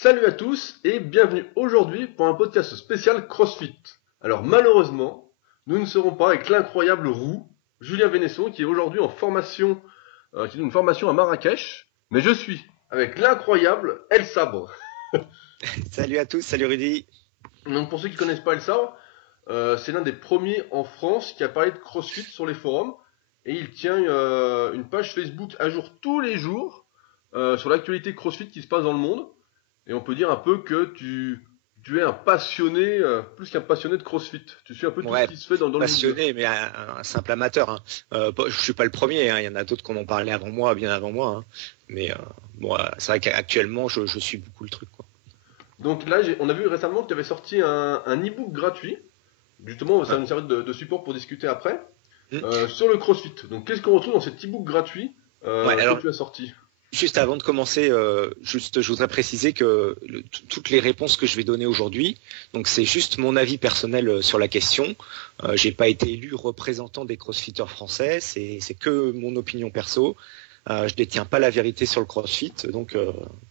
Salut à tous et bienvenue aujourd'hui pour un podcast spécial CrossFit. Alors malheureusement, nous ne serons pas avec l'incroyable Roux, Julien Vénesson, qui est aujourd'hui en formation, qui donne une formation à Marrakech, mais je suis avec l'incroyable El Sabre. Salut à tous, salut Rudy. Donc pour ceux qui ne connaissent pas El Sabre, c'est l'un des premiers en France qui a parlé de CrossFit sur les forums et il tient une page Facebook à jour tous les jours sur l'actualité CrossFit qui se passe dans le monde. Et on peut dire un peu que tu es un passionné, plus qu'un passionné de CrossFit. Tu suis un peu tout ce Ouais, qui se fait dans le milieu. passionné, mais un simple amateur. Hein. Je suis pas le premier, hein. Il y en a d'autres qui en ont parlé avant moi, bien avant moi. Hein. Mais c'est vrai qu'actuellement, je suis beaucoup le truc, quoi. Donc là, on a vu récemment que tu avais sorti un e-book gratuit. Justement, ça va nous servir de support pour discuter après. Sur le CrossFit. Donc qu'est-ce qu'on retrouve dans cet e-book gratuit que tu as sorti? Juste avant de commencer, je voudrais préciser que toutes les réponses que je vais donner aujourd'hui, donc c'est juste mon avis personnel sur la question. J'ai pas été élu représentant des crossfitters français, c'est que mon opinion perso. Je détiens pas la vérité sur le CrossFit, donc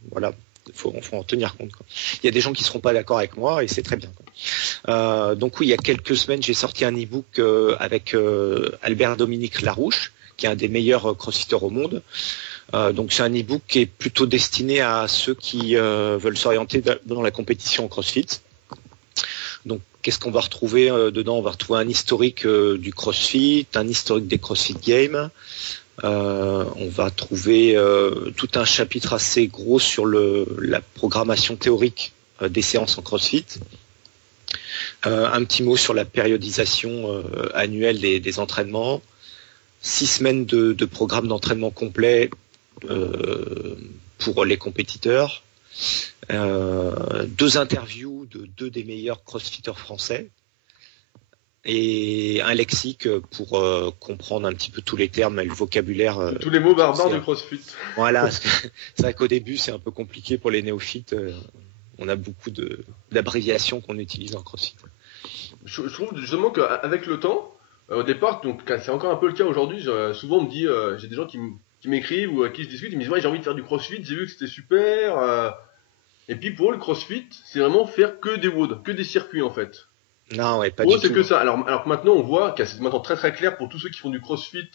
voilà, faut en tenir compte, quoi. Il y a des gens qui seront pas d'accord avec moi et c'est très bien, quoi. Donc oui, il y a quelques semaines, j'ai sorti un e-book avec Albert Dominique Larouche, qui est un des meilleurs crossfitters au monde. Donc c'est un e-book qui est plutôt destiné à ceux qui veulent s'orienter dans la compétition en CrossFit. Donc qu'est-ce qu'on va retrouver dedans? On va retrouver un historique du CrossFit, un historique des CrossFit Games. On va trouver tout un chapitre assez gros sur la programmation théorique des séances en CrossFit. Un petit mot sur la périodisation annuelle des entraînements. 6 semaines de programme d'entraînement complet pour les compétiteurs, 2 interviews de 2 des meilleurs crossfitters français et un lexique pour comprendre un petit peu tous les termes et le vocabulaire. Tous les mots barbares du CrossFit. Voilà, c'est vrai qu'au début c'est un peu compliqué pour les néophytes. On a beaucoup d'abréviations qu'on utilise en CrossFit. Je trouve justement qu'avec le temps, au départ, donc c'est encore un peu le cas aujourd'hui, souvent on me dit, j'ai des gens qui m'écrivent ou à qui je discute, ils me disent ouais j'ai envie de faire du CrossFit, j'ai vu que c'était super. Et puis pour eux le CrossFit, c'est vraiment faire que des WOD, que des circuits en fait. Non, ouais, pas Pour du eux c'est tout. que ça. Alors que maintenant on voit, c'est maintenant très très clair pour tous ceux qui font du CrossFit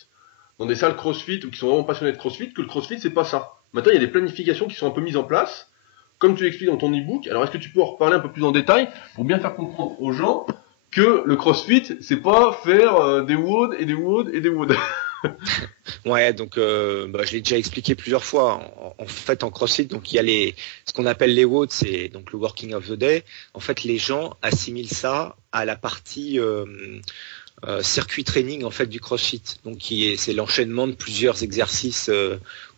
dans des salles CrossFit ou qui sont vraiment passionnés de CrossFit, que le CrossFit c'est pas ça. Maintenant il y a des planifications qui sont un peu mises en place, comme tu l'expliques dans ton e-book. Alors est-ce que tu peux en reparler un peu plus en détail pour bien faire comprendre aux gens que le CrossFit c'est pas faire des WOD et des WOD et des WOD. Ouais, donc je l'ai déjà expliqué plusieurs fois. En fait, en CrossFit, donc il y a ce qu'on appelle les WOD, c'est donc le Working of the Day. En fait, les gens assimilent ça à la partie circuit training en fait du CrossFit. Donc c'est l'enchaînement de plusieurs exercices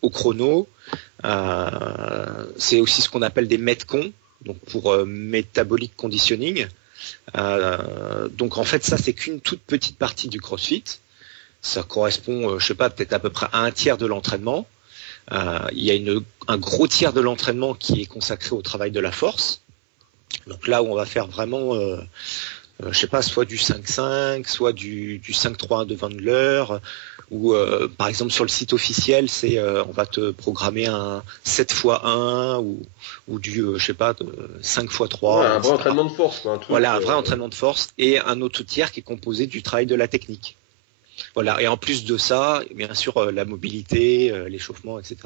au chrono. C'est aussi ce qu'on appelle des metcons, donc pour metabolic conditioning. Donc en fait, ça c'est qu'une toute petite partie du CrossFit. Ça correspond, je sais pas, peut-être à peu près à un tiers de l'entraînement. Il y a un gros tiers de l'entraînement qui est consacré au travail de la force. Donc là où on va faire vraiment, je sais pas, soit du 5-5, soit du 5-3-1 de Wandler, ou par exemple sur le site officiel, on va te programmer un 7x1 ou du, je sais pas, 5x3. Ouais, un vrai entraînement de force, quoi, un truc. Voilà, un vrai entraînement de force et un autre tiers qui est composé du travail de la technique. Voilà, et en plus de ça, bien sûr, la mobilité, l'échauffement, etc.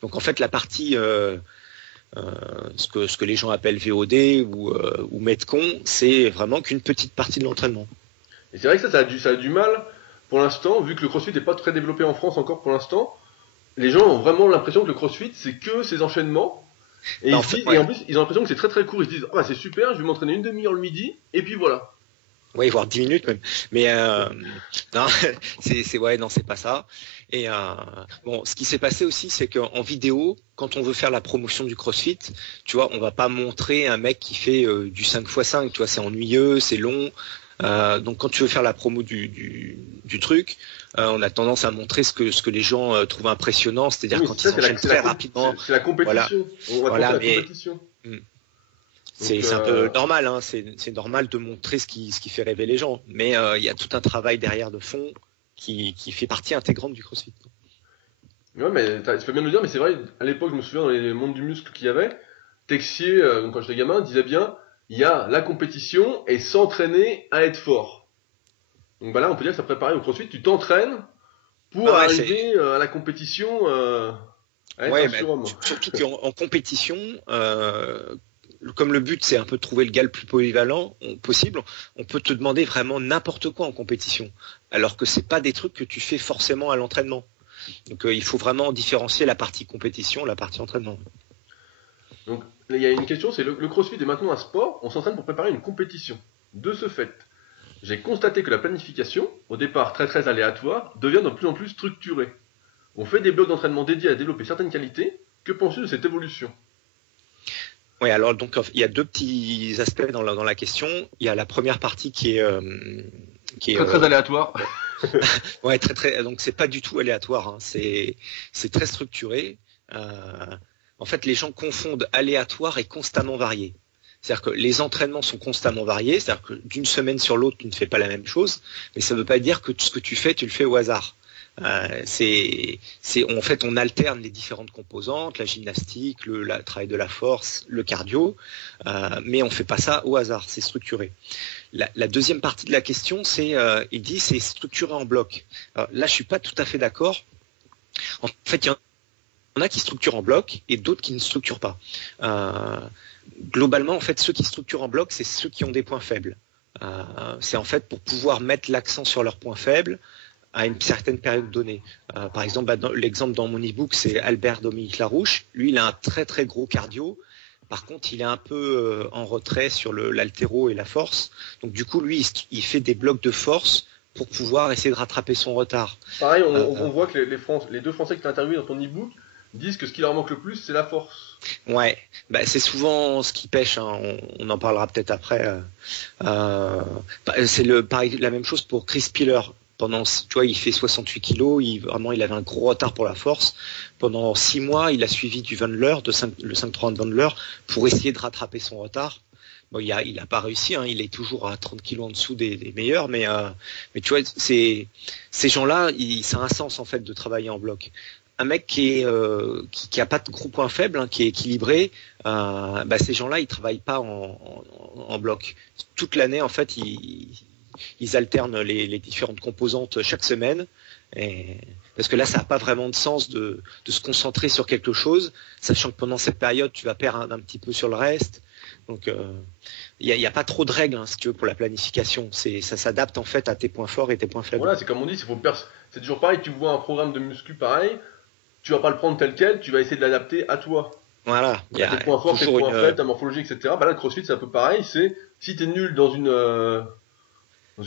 Donc en fait, la partie, ce que les gens appellent VOD ou Metcon, c'est vraiment qu'une petite partie de l'entraînement. Et c'est vrai que ça a du mal, pour l'instant, vu que le CrossFit n'est pas très développé en France encore pour l'instant, les gens ont vraiment l'impression que le CrossFit, c'est que ces enchaînements. Et, et en plus, ils ont l'impression que c'est très très court. Ils se disent, ah, c'est super, je vais m'entraîner une demi-heure le midi, et puis voilà. Oui, voire 10 minutes même. Mais non, non, c'est pas ça. Et bon, ce qui s'est passé aussi, c'est qu'en vidéo, quand on veut faire la promotion du CrossFit, tu vois, on va pas montrer un mec qui fait du 5x5, tu vois, c'est ennuyeux, c'est long. Donc quand tu veux faire la promo du truc, on a tendance à montrer ce que les gens trouvent impressionnant, c'est-à-dire quand ils s'enchaînent très rapidement. C'est la compétition. Voilà, la compétition. C'est un peu normal, hein. C'est normal de montrer ce qui fait rêver les gens, mais il y a tout un travail derrière de fond qui fait partie intégrante du CrossFit. Ouais, mais tu peux bien nous dire, mais c'est vrai, à l'époque, je me souviens dans les mondes du muscle qu'il y avait, Texier, donc quand j'étais gamin, disait bien, il y a la compétition et s'entraîner à être fort. Donc bah là, on peut dire que ça préparait au CrossFit, tu t'entraînes pour Ouais, arriver à la compétition à être un ouais, bah, surhomme. surtout qu'en compétition, comme le but c'est un peu de trouver le gars le plus polyvalent possible, on peut te demander vraiment n'importe quoi en compétition, alors que c'est pas des trucs que tu fais forcément à l'entraînement. Donc il faut vraiment différencier la partie compétition, la partie entraînement. Donc il y a une question, c'est le CrossFit est maintenant un sport, on s'entraîne pour préparer une compétition. De ce fait, j'ai constaté que la planification, au départ très très aléatoire, devient de plus en plus structurée. On fait des blocs d'entraînement dédiés à développer certaines qualités. Que penses-tu de cette évolution? Oui, alors donc il y a deux petits aspects dans la question. Il y a la première partie qui est Très très aléatoire. ouais, très très, donc c'est pas du tout aléatoire, hein. C'est très structuré. En fait, les gens confondent aléatoire et constamment varié. C'est-à-dire que les entraînements sont constamment variés, c'est-à-dire que d'une semaine sur l'autre, tu ne fais pas la même chose, mais ça ne veut pas dire que tout ce que tu fais, tu le fais au hasard. En fait, on alterne les différentes composantes, la gymnastique, le travail de la force, le cardio, mais on fait pas ça au hasard, c'est structuré. La deuxième partie de la question, il dit c'est structuré en bloc. Alors, là, je suis pas tout à fait d'accord. En fait, il y en a qui structurent en bloc et d'autres qui ne structurent pas. Globalement, en fait, ceux qui structurent en bloc, c'est ceux qui ont des points faibles. C'est en fait pour pouvoir mettre l'accent sur leurs points faibles à une certaine période donnée. Par exemple, l'exemple dans mon e-book, c'est Albert Dominique Larouche. Lui, il a un très très gros cardio. Par contre, il est un peu en retrait sur l'haltéro et la force. Donc du coup, lui, il fait des blocs de force pour pouvoir essayer de rattraper son retard. Pareil, on voit que les deux Français que tu as interviewés dans ton e-book disent que ce qui leur manque le plus, c'est la force. Ouais, bah, c'est souvent ce qui pêche, hein. On en parlera peut-être après. C'est pareil, la même chose pour Chris Piller. Tu vois, il fait 68 kilos, vraiment, il avait un gros retard pour la force. Pendant 6 mois, il a suivi du Wendler, le 5-3 de Wendler, pour essayer de rattraper son retard. Bon, il a pas réussi, hein, il est toujours à 30 kilos en dessous des meilleurs, mais tu vois, ces gens-là, ça a un sens en fait de travailler en bloc. Un mec qui a pas de gros points faibles, hein, qui est équilibré, ces gens-là, ils travaillent pas en bloc. Toute l'année, en fait, ils alternent les différentes composantes chaque semaine. Parce que là, ça n'a pas vraiment de sens de se concentrer sur quelque chose, sachant que pendant cette période, tu vas perdre un petit peu sur le reste. Donc, il y a pas trop de règles, hein, si tu veux, pour la planification. Ça s'adapte en fait à tes points forts et tes points faibles. Voilà, c'est comme on dit, c'est toujours pareil. Tu vois un programme de muscu pareil, tu vas pas le prendre tel quel, tu vas essayer de l'adapter à toi. Voilà. Il y a tes points forts, tes points faibles, ta morphologie, etc. Bah là, le CrossFit, c'est un peu pareil. C'est si t'es nul dans une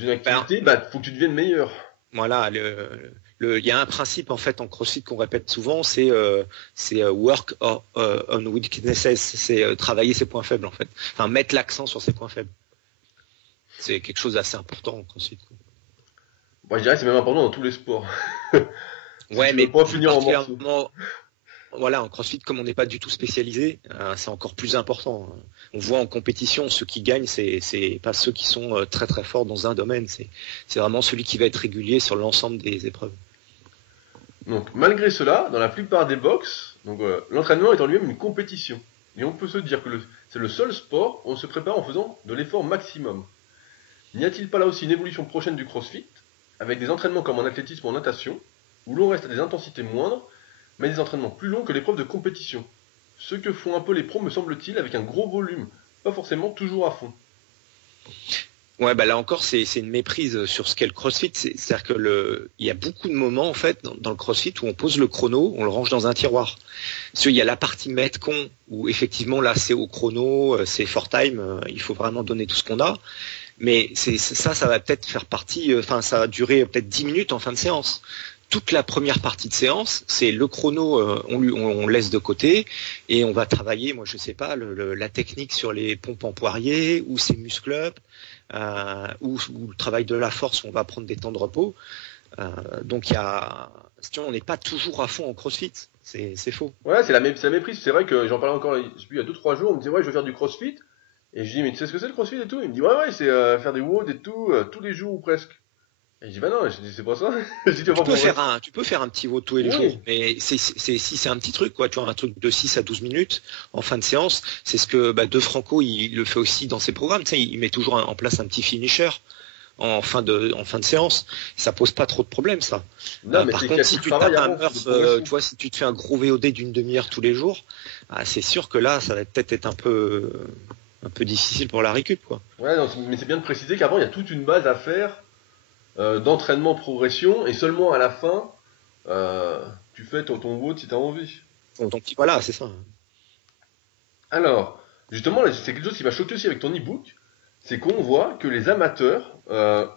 activité, faut que tu deviennes meilleur. Voilà, il y a un principe en fait en CrossFit qu'on répète souvent, c'est work on weaknesses, c'est travailler ses points faibles en fait, enfin mettre l'accent sur ses points faibles. C'est quelque chose d'assez important en CrossFit. Bon, je dirais que c'est même important dans tous les sports. Ouais, mais pas finir en morceaux. Voilà, en CrossFit, comme on n'est pas du tout spécialisé, c'est encore plus important. On voit en compétition, ceux qui gagnent, c'est pas ceux qui sont très très forts dans un domaine, c'est vraiment celui qui va être régulier sur l'ensemble des épreuves. Donc, malgré cela, dans la plupart des box, l'entraînement est en lui-même une compétition. Et on peut se dire que c'est le seul sport où on se prépare en faisant de l'effort maximum. N'y a-t-il pas là aussi une évolution prochaine du CrossFit, avec des entraînements comme en athlétisme ou en natation, où l'on reste à des intensités moindres, mais des entraînements plus longs que l'épreuve de compétition? Ce que font un peu les pros, me semble-t-il, avec un gros volume, pas forcément toujours à fond. Ouais, là encore, c'est une méprise sur ce qu'est le CrossFit. C'est-à-dire que il y a beaucoup de moments en fait dans le CrossFit où on pose le chrono, on le range dans un tiroir. Parce qu'il y a la partie metcon où effectivement là c'est au chrono, c'est for time, il faut vraiment donner tout ce qu'on a. Mais ça va peut-être faire partie, ça va durer peut-être 10 minutes en fin de séance. Toute la première partie de séance, c'est le chrono, on laisse de côté et on va travailler, moi je sais pas, la technique sur les pompes en poirier ou ces muscle-up, ou le travail de la force, on va prendre des temps de repos. Donc on n'est pas toujours à fond en CrossFit, c'est faux. Ouais, c'est la méprise. C'est vrai que j'en parlais encore, il y a 2-3 jours, on me disait ouais, je veux faire du CrossFit. Et je dis mais tu sais ce que c'est le CrossFit et tout? Il me dit ouais, c'est faire des WOD et tout, tous les jours ou presque. Et je dis, bah non, je dis, c'est pas ça. Je dis, tu vas pas Tu peux faire un petit VO tous les jours, Oui. mais si c'est un petit truc, quoi, tu vois, un truc de 6 à 12 minutes en fin de séance, c'est ce que De Franco il le fait aussi dans ses programmes, tu sais, il met toujours en place un petit finisher en fin de séance. Ça pose pas trop de problèmes, ça. Non, mais Par c'est qu'il y contre, a tout si le tu tapes travail un avant de Murph, progression. tu vois, si tu te fais un gros VOD d'une demi-heure tous les jours, c'est sûr que là, ça va peut-être être un peu difficile pour la récup, quoi. Ouais, non, mais c'est bien de préciser qu'avant, il y a toute une base à faire d'entraînement progression, et seulement à la fin, tu fais ton vote si tu as envie. Donc voilà, c'est ça. Alors, justement, là, c'est quelque chose qui m'a choqué aussi avec ton e-book, c'est qu'on voit que les amateurs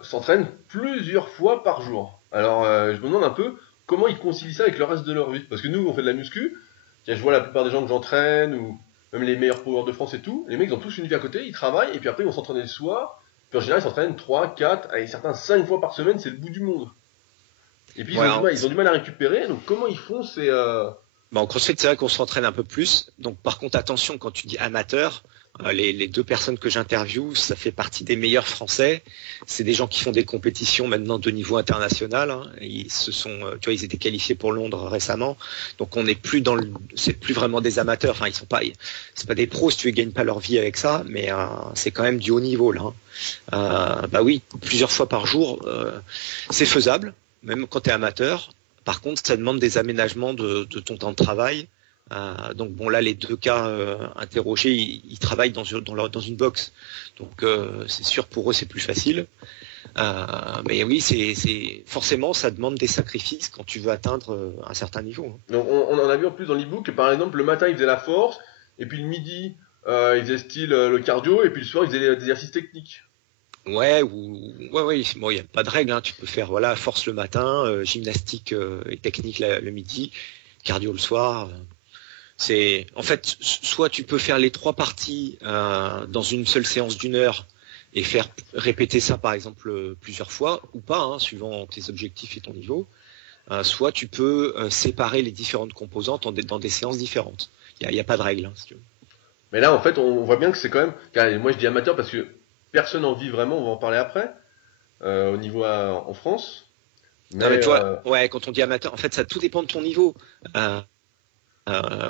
s'entraînent plusieurs fois par jour. Alors, je me demande un peu comment ils concilient ça avec le reste de leur vie. Parce que nous, on fait de la muscu, je vois la plupart des gens que j'entraîne, ou même les meilleurs powers de France et tout, les mecs ils ont tous une vie à côté, ils travaillent, et puis après ils vont s'entraîner le soir, puis en général ils s'entraînent 3, 4, et certains 5 fois par semaine, c'est le bout du monde. Et puis Ouais, ils ont du mal à récupérer, donc comment ils font, c'est... en CrossFit, c'est vrai qu'on s'entraîne un peu plus. Donc, par contre, attention, quand tu dis amateur, les deux personnes que j'interviewe, ça fait partie des meilleurs Français. C'est des gens qui font des compétitions maintenant de niveau international. Hein. Tu vois, ils étaient qualifiés pour Londres récemment. Donc, on n'est plus c'est plus vraiment des amateurs. Enfin, c'est pas des pros si tu veux, ils gagnent pas leur vie avec ça, mais c'est quand même du haut niveau là. Bah oui, plusieurs fois par jour, c'est faisable, même quand tu es amateur. Par contre, ça demande des aménagements de ton temps de travail. Donc bon, là, les deux cas interrogés, ils travaillent dans une box. Donc c'est sûr, pour eux, c'est plus facile. Mais oui, forcément, ça demande des sacrifices quand tu veux atteindre un certain niveau. Hein. Donc on en a vu en plus dans l'e-book que par exemple le matin il faisait la force, et puis le midi il faisait style le cardio, et puis le soir il faisait des exercices techniques. Ouais, ouais. Bon, il n'y a pas de règle. Hein. Tu peux faire force le matin, gymnastique et technique le midi, cardio le soir. C'est en fait soit tu peux faire les trois parties dans une seule séance d'une heure et faire répéter ça par exemple plusieurs fois ou pas, hein, suivant tes objectifs et ton niveau. Soit tu peux séparer les différentes composantes dans des séances différentes. Il y a pas de règle, hein, si tu veux. Mais là en fait on voit bien que c'est quand même, car moi je dis amateur parce que personne en vit vraiment, on va en parler après, au niveau en France. Non mais Mais tu vois, ouais, quand on dit amateur, en fait ça tout dépend de ton niveau. Euh,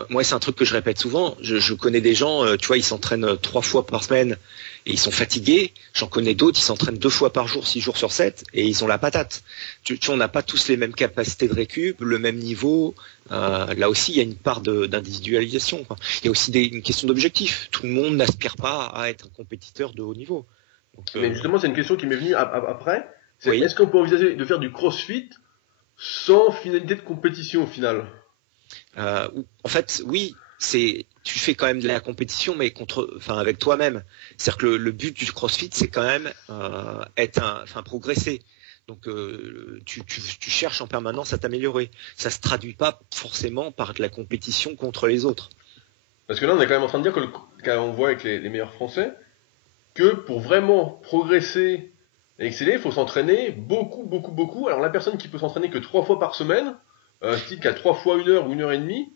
Moi, c'est un truc que je répète souvent. Je connais des gens, tu vois, ils s'entraînent 3 fois par semaine et ils sont fatigués. J'en connais d'autres, ils s'entraînent 2 fois par jour, 6 jours sur 7 et ils ont la patate. Tu vois, on n'a pas tous les mêmes capacités de récup, le même niveau. Là aussi, il y a une part d'individualisation, quoi. Il y a aussi une question d'objectif. Tout le monde n'aspire pas à être un compétiteur de haut niveau. Donc, mais justement c'est une question qui m'est venue après, c'est oui. est-ce qu'on peut envisager de faire du crossfit sans finalité de compétition au final? En fait, oui, tu fais quand même de la compétition, mais avec toi-même. C'est-à-dire que le but du CrossFit, c'est quand même progresser. Donc, tu cherches en permanence à t'améliorer. Ça se traduit pas forcément par de la compétition contre les autres. Parce que là on est quand même en train de dire qu'on voit avec les meilleurs Français que pour vraiment progresser et exceller, il faut s'entraîner beaucoup, beaucoup, beaucoup. Alors la personne qui peut s'entraîner que 3 fois par semaine, style qu'à 3 fois 1 heure ou 1 heure et demie,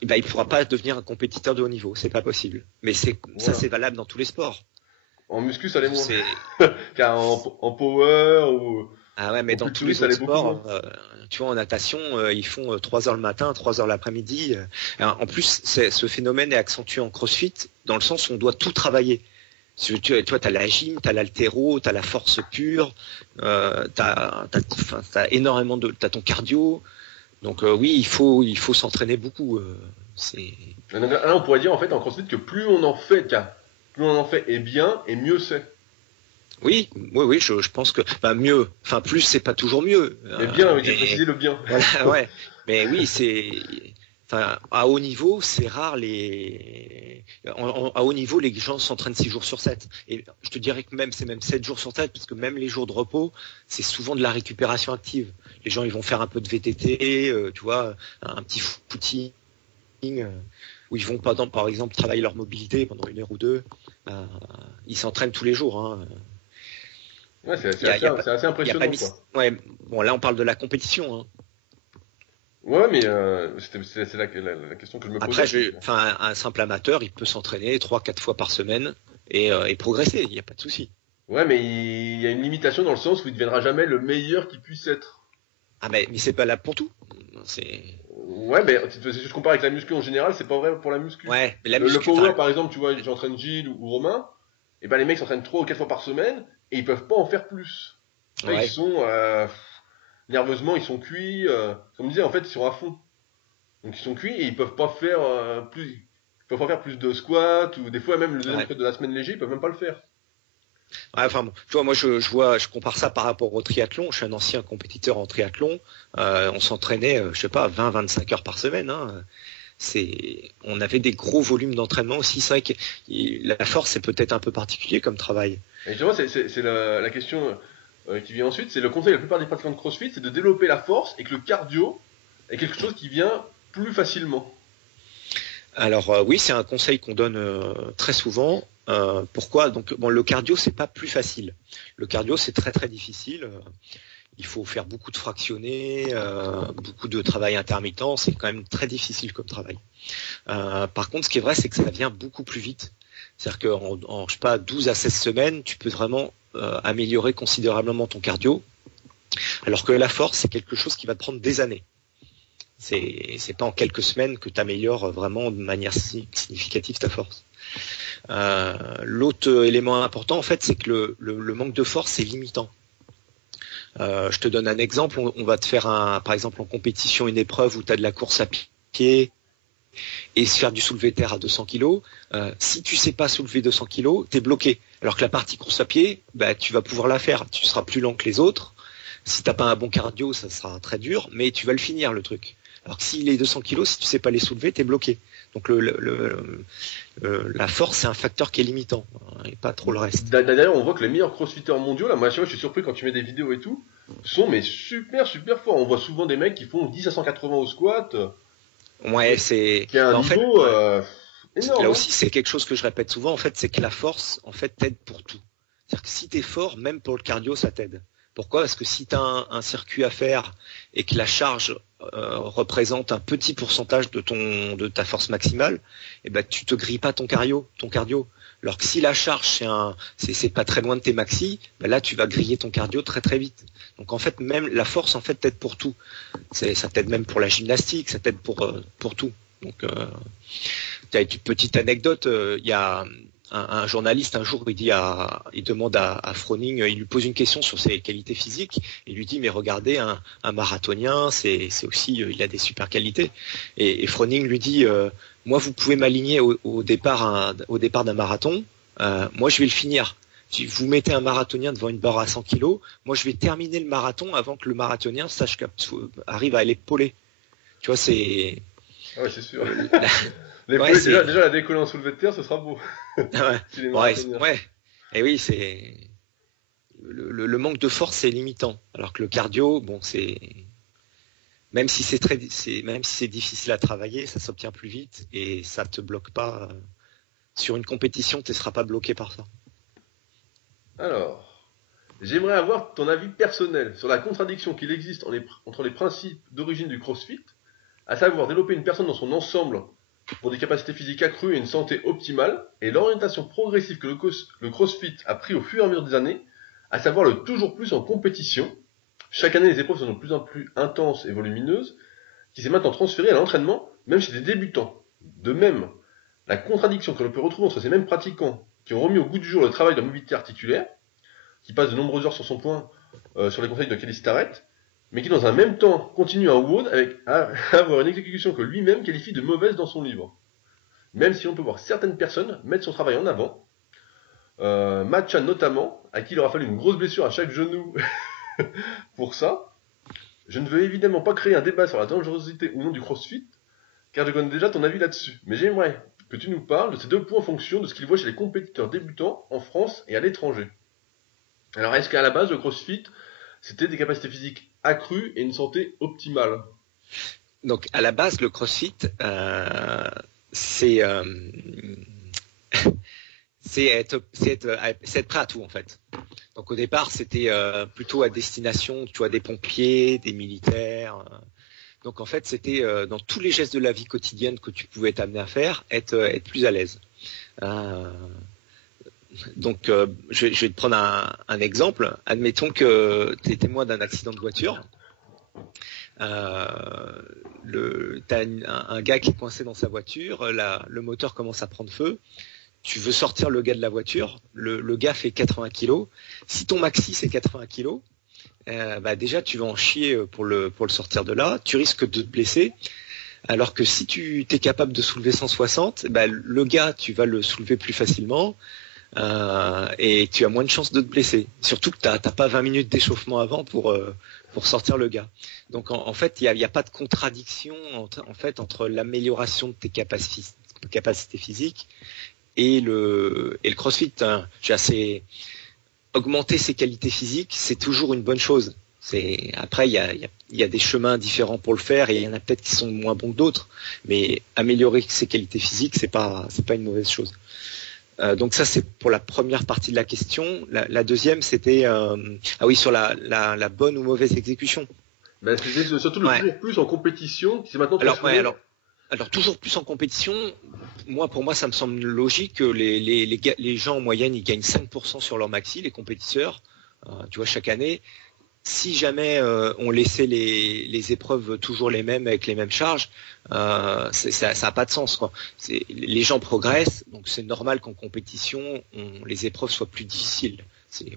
Et ben, il pourra pas devenir un compétiteur de haut niveau. C'est pas possible. Mais ça, voilà. c'est valable dans tous les sports. En muscu, ça l'est moins. C'est Car en power ou Ah ouais, mais en dans tous culturiste, les ça autres l'est beaucoup moins. sports, tu vois, en natation, ils font 3 heures le matin, 3 heures l'après-midi. Alors, en plus, ce phénomène est accentué en CrossFit dans le sens où on doit tout travailler. Tu as la gym, tu as l'haltéro, tu as la force pure, t'as énormément t'as ton cardio. Donc oui, il faut s'entraîner beaucoup. C'est Donc là, on pourrait dire en fait en crossfit que plus on en fait, plus on en fait et bien, et mieux c'est. oui, je pense que mieux, enfin plus c'est pas toujours mieux. Mais bien, oui, j'ai Mais précisé le bien. voilà, ouais. Mais oui, à haut niveau, c'est rare à haut niveau, les gens s'entraînent 6 jours sur 7. Et je te dirais que c'est même 7 jours sur 7, parce que même les jours de repos, c'est souvent de la récupération active. Les gens, ils vont faire un peu de VTT, tu vois, un petit footing, où ils vont, par exemple, travailler leur mobilité pendant 1 heure ou 2. Euh, Ils s'entraînent tous les jours, hein. Ouais, Il y a, il y a pas, c'est assez il y a pas impressionnant mis... quoi. Ouais, bon, là, on parle de la compétition, hein. Ouais, mais c'est la question que je me Après, posais. C'est que- un simple amateur, il peut s'entraîner 3, 4 fois par semaine et progresser. Il n'y a pas de souci. Ouais, mais il y a une limitation dans le sens où il ne deviendra jamais le meilleur qui puisse être. Ah mais c'est pas là pour tout. C'est Ouais, mais si je compare avec la muscu en général, c'est pas vrai pour la muscu. ouais, mais la Le muscu, power, enfin, par exemple, tu vois, j'entraîne Gilles ou Romain, et ben les mecs s'entraînent 3 ou 4 fois par semaine, et ils peuvent pas en faire plus. Là, ils ouais. sont, nerveusement, ils sont cuits, comme je disais, en fait, ils sont à fond. Donc ils sont cuits et ils peuvent pas faire ils peuvent pas faire plus de squats, ou des fois même le deuxième Ouais. trait de la semaine léger, ils peuvent même pas le faire. Ouais, enfin bon, tu vois, moi je compare ça par rapport au triathlon. Je suis un ancien compétiteur en triathlon. On s'entraînait, je sais pas, 20-25 heures par semaine. Hein. On avait des gros volumes d'entraînement aussi. C'est vrai que la force c'est peut-être un peu particulier comme travail. Et tu vois, c'est la question qui vient ensuite, c'est le conseil de la plupart des pratiquants de CrossFit, c'est de développer la force et que le cardio est quelque chose qui vient plus facilement. Alors oui, c'est un conseil qu'on donne très souvent. Pourquoi? Donc bon, le cardio c'est pas plus facile. Le cardio c'est très très difficile. Il faut faire beaucoup de fractionnés, beaucoup de travail intermittent. C'est quand même très difficile comme travail. Par contre, ce qui est vrai, c'est que ça vient beaucoup plus vite. C'est-à-dire qu'en je sais pas, 12 à 16 semaines, tu peux vraiment améliorer considérablement ton cardio. Alors que la force, c'est quelque chose qui va te prendre des années. C'est pas en quelques semaines que tu améliores vraiment de manière significative ta force. L'autre élément important, en fait, c'est que le manque de force, c'est limitant. Je te donne un exemple. On va te faire, par exemple, en compétition, une épreuve où tu as de la course à pied et se faire du soulevé de terre à 200 kg. Si tu sais pas soulever 200 kg, tu es bloqué. Alors que la partie course à pied, bah, tu vas pouvoir la faire. Tu seras plus lent que les autres. Si t'as pas un bon cardio, ça sera très dur, mais tu vas le finir le truc. Alors que s'il est 200 kg, si tu sais pas les soulever, t'es bloqué. Donc la force, c'est un facteur qui est limitant, hein, et pas trop le reste. D'ailleurs, on voit que les meilleurs crossfitters mondiaux, là, moi, je suis surpris quand tu mets des vidéos et tout, sont mais super super forts. On voit souvent des mecs qui font 10 à 180 au squat, Ouais, c'est. qui a un Bah, en fait, niveau ouais. énorme, Là hein. aussi, c'est quelque chose que je répète souvent. En fait, c'est que la force, en fait, t'aide pour tout. C'est-à-dire que si t'es fort, même pour le cardio, ça t'aide. Pourquoi? Parce que si tu as un circuit à faire et que la charge représente un petit pourcentage de ta force maximale, eh ben tu te grilles pas ton cardio. Alors que si la charge c'est pas très loin de tes maxi, ben là tu vas griller ton cardio très très vite. Donc en fait même la force en fait t'aide pour tout. Ça t'aide même pour la gymnastique, ça t'aide pour tout. Donc tu as une petite anecdote, il y a un journaliste un jour il demande à Froning, il lui pose une question sur ses qualités physiques, il lui dit mais regardez un marathonien c'est aussi il a des super qualités et Froning lui dit moi vous pouvez m'aligner au départ d'un marathon, moi je vais le finir. Si vous mettez un marathonien devant une barre à 100 kg, moi je vais terminer le marathon avant que le marathonien arrive à l'épauler. Tu vois c'est Ah ouais, c'est sûr. la- Les ouais poulets, c'est déjà la décoller en soulevé de terre, ce sera beau. ouais, Si les ouais, marathoniens. ouais. Et oui, c'est le manque de force, c'est limitant. Alors que le cardio, bon, même si c'est difficile à travailler, ça s'obtient plus vite et ça te bloque pas. Sur une compétition, tu ne seras pas bloqué par ça. Alors, j'aimerais avoir ton avis personnel sur la contradiction qu'il existe entre les principes d'origine du CrossFit, à savoir développer une personne dans son ensemble pour des capacités physiques accrues et une santé optimale, et l'orientation progressive que le CrossFit a pris au fur et à mesure des années, à savoir le toujours plus en compétition. Chaque année, les épreuves sont de plus en plus intenses et volumineuses, qui s'est maintenant transférée à l'entraînement, même chez des débutants. De même, la contradiction que l'on peut retrouver entre ces mêmes pratiquants qui ont remis au goût du jour le travail de la mobilité articulaire, qui passe de nombreuses heures sur son point sur les conseils de Kelly Starrett, mais qui dans un même temps continue un WOD à avoir une exécution que lui-même qualifie de mauvaise dans son livre. Même si on peut voir certaines personnes mettre son travail en avant, Matcha notamment, à qui il aura fallu une grosse blessure à chaque genou pour ça. Je ne veux évidemment pas créer un débat sur la dangerosité ou non du CrossFit, car je connais déjà ton avis là-dessus. Mais j'aimerais que tu nous parles de ces deux points en fonction de ce qu'il voit chez les compétiteurs débutants en France et à l'étranger. Alors, est-ce qu'à la base, le CrossFit, c'était des capacités physiques accrues et une santé optimale? Donc, à la base, le CrossFit, c'est c'est être prêt à tout en fait. Donc au départ, c'était plutôt à destination, tu vois, des pompiers, des militaires. Donc en fait, c'était dans tous les gestes de la vie quotidienne que tu pouvais être amené à faire, être plus à l'aise. Euh, donc, je vais te prendre un exemple. Admettons que tu es témoin d'un accident de voiture. T'as un gars qui est coincé dans sa voiture, le moteur commence à prendre feu. Tu veux sortir le gars de la voiture. Le gars fait 80 kilos. Si ton maxi c'est 80 kilos, déjà tu vas en chier pour le sortir de là. Tu risques de te blesser. Alors que si tu es capable de soulever 160, le gars tu vas le soulever plus facilement. Et tu as moins de chances de te blesser. Surtout que t'as pas 20 minutes d'échauffement avant pour sortir le gars. Donc en fait, il y a pas de contradiction entre l'amélioration de tes capacités physiques et le CrossFit. Hein. Augmenter ses qualités physiques, c'est toujours une bonne chose. Après, il y a des chemins différents pour le faire et il y en a peut-être qui sont moins bons que d'autres. Mais améliorer ses qualités physiques, c'est pas une mauvaise chose. Donc ça c'est pour la première partie de la question. La deuxième c'était sur la bonne ou mauvaise exécution. C'était surtout le toujours plus en compétition. C'est maintenant. Alors toujours plus en compétition. Pour moi ça me semble logique que les gens en moyenne ils gagnent 5% sur leur maxi, les compétiteurs. Tu vois chaque année. Si jamais on laissait les épreuves toujours les mêmes avec les mêmes charges, ça n'a pas de sens, quoi. Les gens progressent, donc c'est normal qu'en compétition, les épreuves soient plus difficiles.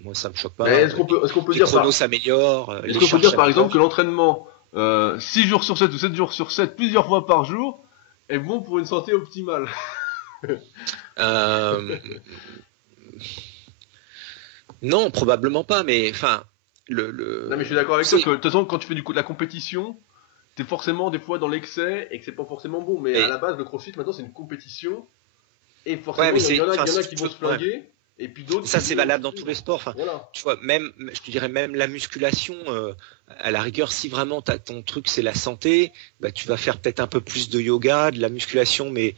Moi, ça me choque pas. Est-ce qu'on peut dire les chronos s'améliorent. Est-ce qu'on peut dire par exemple que l'entraînement 6 jours sur 7 ou 7 jours sur 7, plusieurs fois par jour, est bon pour une santé optimale? Non, probablement pas, mais enfin. Non mais je suis d'accord avec toi que de toute façon quand tu fais de la compétition, t'es forcément des fois dans l'excès et que c'est pas forcément bon. Mais à la base le CrossFit maintenant c'est une compétition et forcément il y en a qui vont se flinguer et puis d'autres. Ça c'est valable dans tous les sports. Enfin, voilà. Tu vois je te dirais même la musculation. À la rigueur si vraiment ton truc c'est la santé, tu vas faire peut-être un peu plus de yoga, de la musculation, mais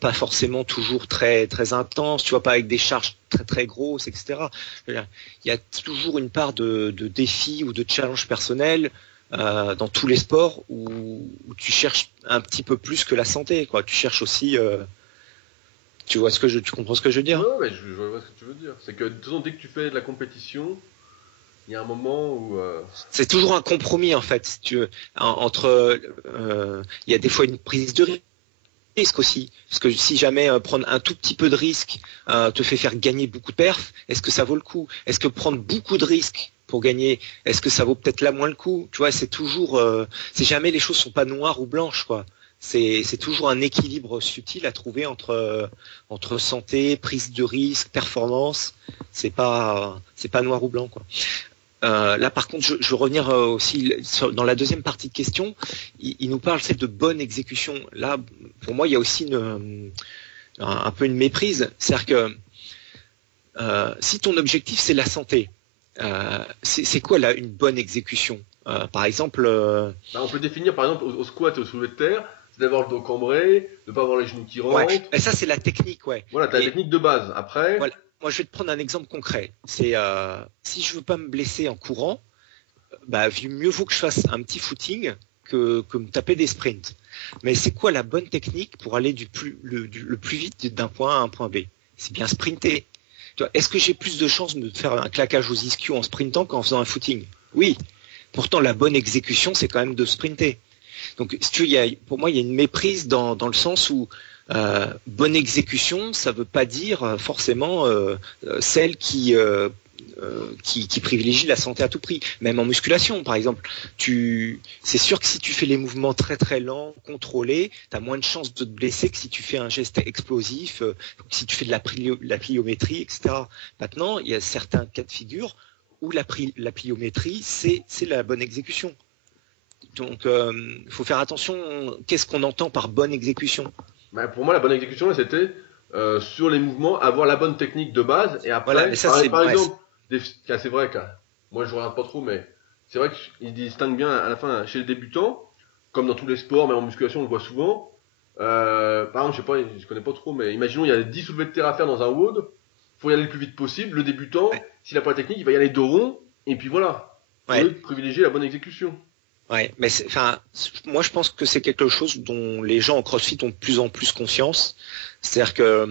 pas forcément toujours très très intense, tu vois, pas avec des charges très très grosses, etc. Il y a toujours une part de défi ou de challenge personnel dans tous les sports où tu cherches un petit peu plus que la santé, quoi. Tu cherches aussi, tu comprends ce que je veux dire? Ouais, je vois ce que tu veux dire. C'est que de toute façon dès que tu fais de la compétition, il y a un moment où c'est toujours un compromis en fait, si tu veux, entre il y a des fois une prise de risque aussi, parce que si jamais prendre un tout petit peu de risque te fait faire gagner beaucoup de perfs, est-ce que ça vaut le coup? Est-ce que prendre beaucoup de risques pour gagner, est-ce que ça vaut peut-être là moins le coup? Tu vois, c'est toujours, c'est jamais les choses sont pas noires ou blanches, quoi. C'est toujours un équilibre subtil à trouver entre santé, prise de risque, performance. C'est pas noir ou blanc, quoi. Là, par contre, je veux revenir aussi dans la deuxième partie de question. Il nous parle de bonne exécution. Là, pour moi, il y a aussi un peu une méprise. C'est-à-dire que si ton objectif c'est la santé, c'est quoi là une bonne exécution? Par exemple, on peut définir par exemple au squat et au soulevé de terre, c'est d'avoir le dos cambré, de pas avoir les genoux qui rentrent. Ouais. Et ça c'est la technique, ouais. Voilà, t'as la technique de base. Après. Voilà. Moi, je vais te prendre un exemple concret. C'est si je veux pas me blesser en courant, mieux vaut que je fasse un petit footing que me taper des sprints. Mais c'est quoi la bonne technique pour aller le plus vite d'un point A à un point B? C'est bien sprinter. Est-ce que j'ai plus de chances de me faire un claquage aux ischios en sprintant qu'en faisant un footing? Oui. Pourtant, la bonne exécution, c'est quand même de sprinter. Donc, si tu veux, pour moi, il y a une méprise dans le sens où bonne exécution, ça veut pas dire forcément celle qui privilégie la santé à tout prix. Même en musculation, par exemple, c'est sûr que si tu fais les mouvements très très lents, contrôlés, tu as moins de chances de te blesser que si tu fais un geste explosif, si tu fais de la pliométrie, etc. Maintenant, il y a certains cas de figure où la pliométrie, c'est la bonne exécution. Donc, il faut faire attention. Qu'est-ce qu'on entend par bonne exécution? Pour moi, la bonne exécution, c'était sur les mouvements, avoir la bonne technique de base. Et après, voilà, mais ça, par exemple, c'est vrai que moi, je regarde pas trop, mais c'est vrai qu'il distingue bien à la fin chez les débutants, comme dans tous les sports, même en musculation, on le voit souvent. Par exemple, je sais pas, je connais pas trop, mais imaginons il y a 10 soulevés de terre à faire dans un WOD. Faut y aller le plus vite possible. Le débutant, s'il a pas la technique, il va y aller dos rond. Et puis voilà. Privilégier la bonne exécution. Ouais, mais moi je pense que c'est quelque chose dont les gens en CrossFit ont de plus en plus conscience. C'est-à-dire que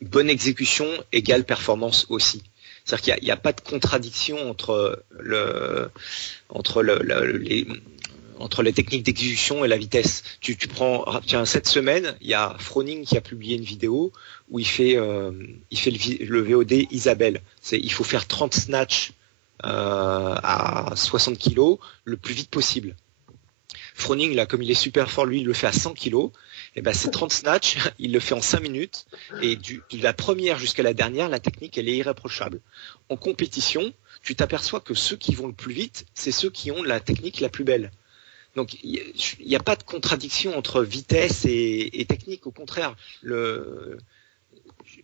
bonne exécution égale performance aussi. C'est-à-dire qu'il n'y a pas de contradiction entre les techniques d'exécution et la vitesse. Tiens, cette semaine, il y a Froning qui a publié une vidéo où il fait le VOD Isabelle. Il faut faire 30 snatchs à 60 kg le plus vite possible. Froning, là, comme il est super fort, lui, il le fait à 100 kg. Et ben, c'est 30 snatchs, il le fait en 5 minutes. Et de la première jusqu'à la dernière, la technique, elle est irréprochable. En compétition, tu t'aperçois que ceux qui vont le plus vite, c'est ceux qui ont la technique la plus belle. Donc, il n'y a pas de contradiction entre vitesse et technique. Au contraire,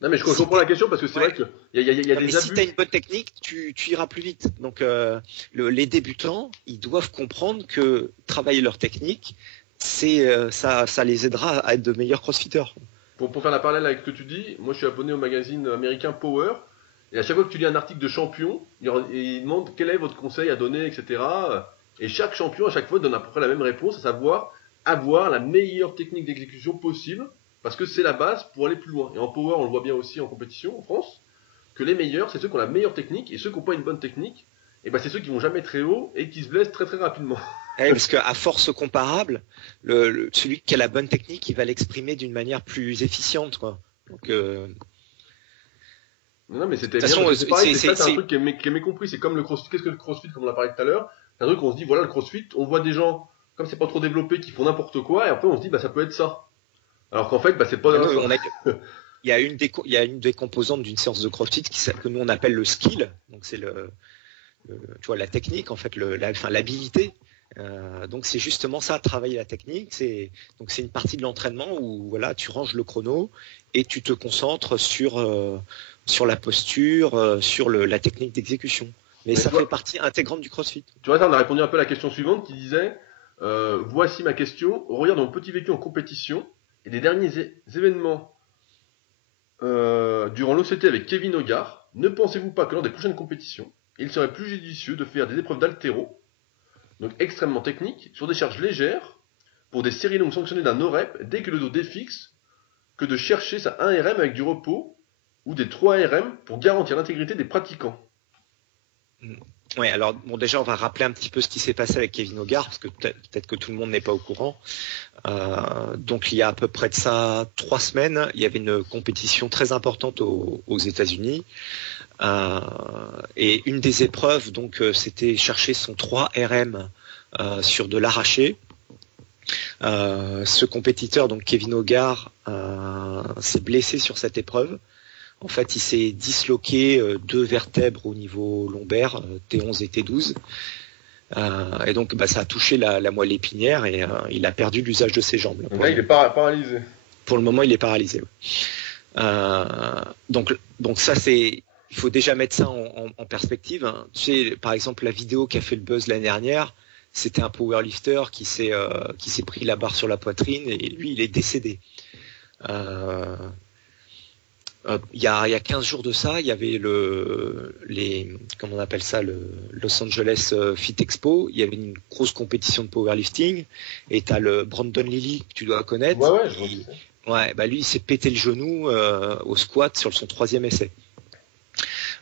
non, mais je comprends la question parce que c'est vrai qu'il y a des abus. Si tu as une bonne technique, tu iras plus vite. Donc, les débutants, ils doivent comprendre que travailler leur technique, ça les aidera à être de meilleurs crossfitters. Pour faire la parallèle avec ce que tu dis, moi je suis abonné au magazine américain Power, et à chaque fois que tu lis un article de champion, il demande quel est votre conseil à donner, etc. Et chaque champion, à chaque fois, donne à peu près la même réponse, à savoir avoir la meilleure technique d'exécution possible, parce que c'est la base pour aller plus loin. Et en Power, on le voit bien aussi en compétition, en France, que les meilleurs, c'est ceux qui ont la meilleure technique, et ceux qui n'ont pas une bonne technique, et ben c'est ceux qui vont jamais très haut et qui se blessent très très rapidement. Parce qu'à force comparable, celui qui a la bonne technique, il va l'exprimer d'une manière plus efficiente, quoi. Donc, non, mais c'était bien. C'est pareil, c'est un truc qui est mécompris. C'est comme le crossfit. Qu'est-ce que le crossfit, comme on a parlé tout à l'heure? C'est un truc où on se dit, voilà, le crossfit, on voit des gens, comme c'est pas trop développé, qui font n'importe quoi, et après on se dit, bah ça peut être ça. Alors qu'en fait, bah c'est pas ça. Il y a une des composantes d'une séance de CrossFit que nous on appelle le skill. Donc c'est tu vois, la technique, en fait, l'habilité. Donc c'est justement ça, travailler la technique. Donc c'est une partie de l'entraînement où voilà, tu ranges le chrono et tu te concentres sur la posture, sur la technique d'exécution. Mais ça fait partie intégrante du CrossFit. Tu vois, ça, on a répondu un peu à la question suivante qui disait voici ma question. Au regard de mon petit vécu en compétition et des derniers événements durant l'OCT avec Kevin Hogarth, ne pensez-vous pas que lors des prochaines compétitions, il serait plus judicieux de faire des épreuves d'haltéro, donc extrêmement techniques, sur des charges légères, pour des séries longues sanctionnées d'un no-rep dès que le dos défixe, que de chercher sa 1RM avec du repos ou des 3RM pour garantir l'intégrité des pratiquants? Oui, alors bon, déjà on va rappeler un petit peu ce qui s'est passé avec Kevin Hogarth, parce que peut-être que tout le monde n'est pas au courant. Donc il y a à peu près de ça 3 semaines, il y avait une compétition très importante aux États-Unis. Et une des épreuves, donc, c'était chercher son 3RM sur de l'arraché. Ce compétiteur, donc Kevin Hogarth, s'est blessé sur cette épreuve. En fait, il s'est disloqué 2 vertèbres au niveau lombaire, T11 et T12. Et donc, ça a touché la moelle épinière et il a perdu l'usage de ses jambes. Là, il est paralysé. Pour le moment, il est paralysé. Ouais. Donc ça, il faut déjà mettre ça en perspective. Hein. Tu sais, par exemple, la vidéo qui a fait le buzz l'année dernière, c'était un powerlifter qui s'est pris la barre sur la poitrine et lui, il est décédé. Il y a 15 jours de ça, il y avait comment on appelle ça, le Los Angeles Fit Expo. Il y avait une grosse compétition de powerlifting et t'as le Brandon Lilly que tu dois connaître. Ouais, je vois. Ouais, lui, il s'est pété le genou au squat sur son 3e essai.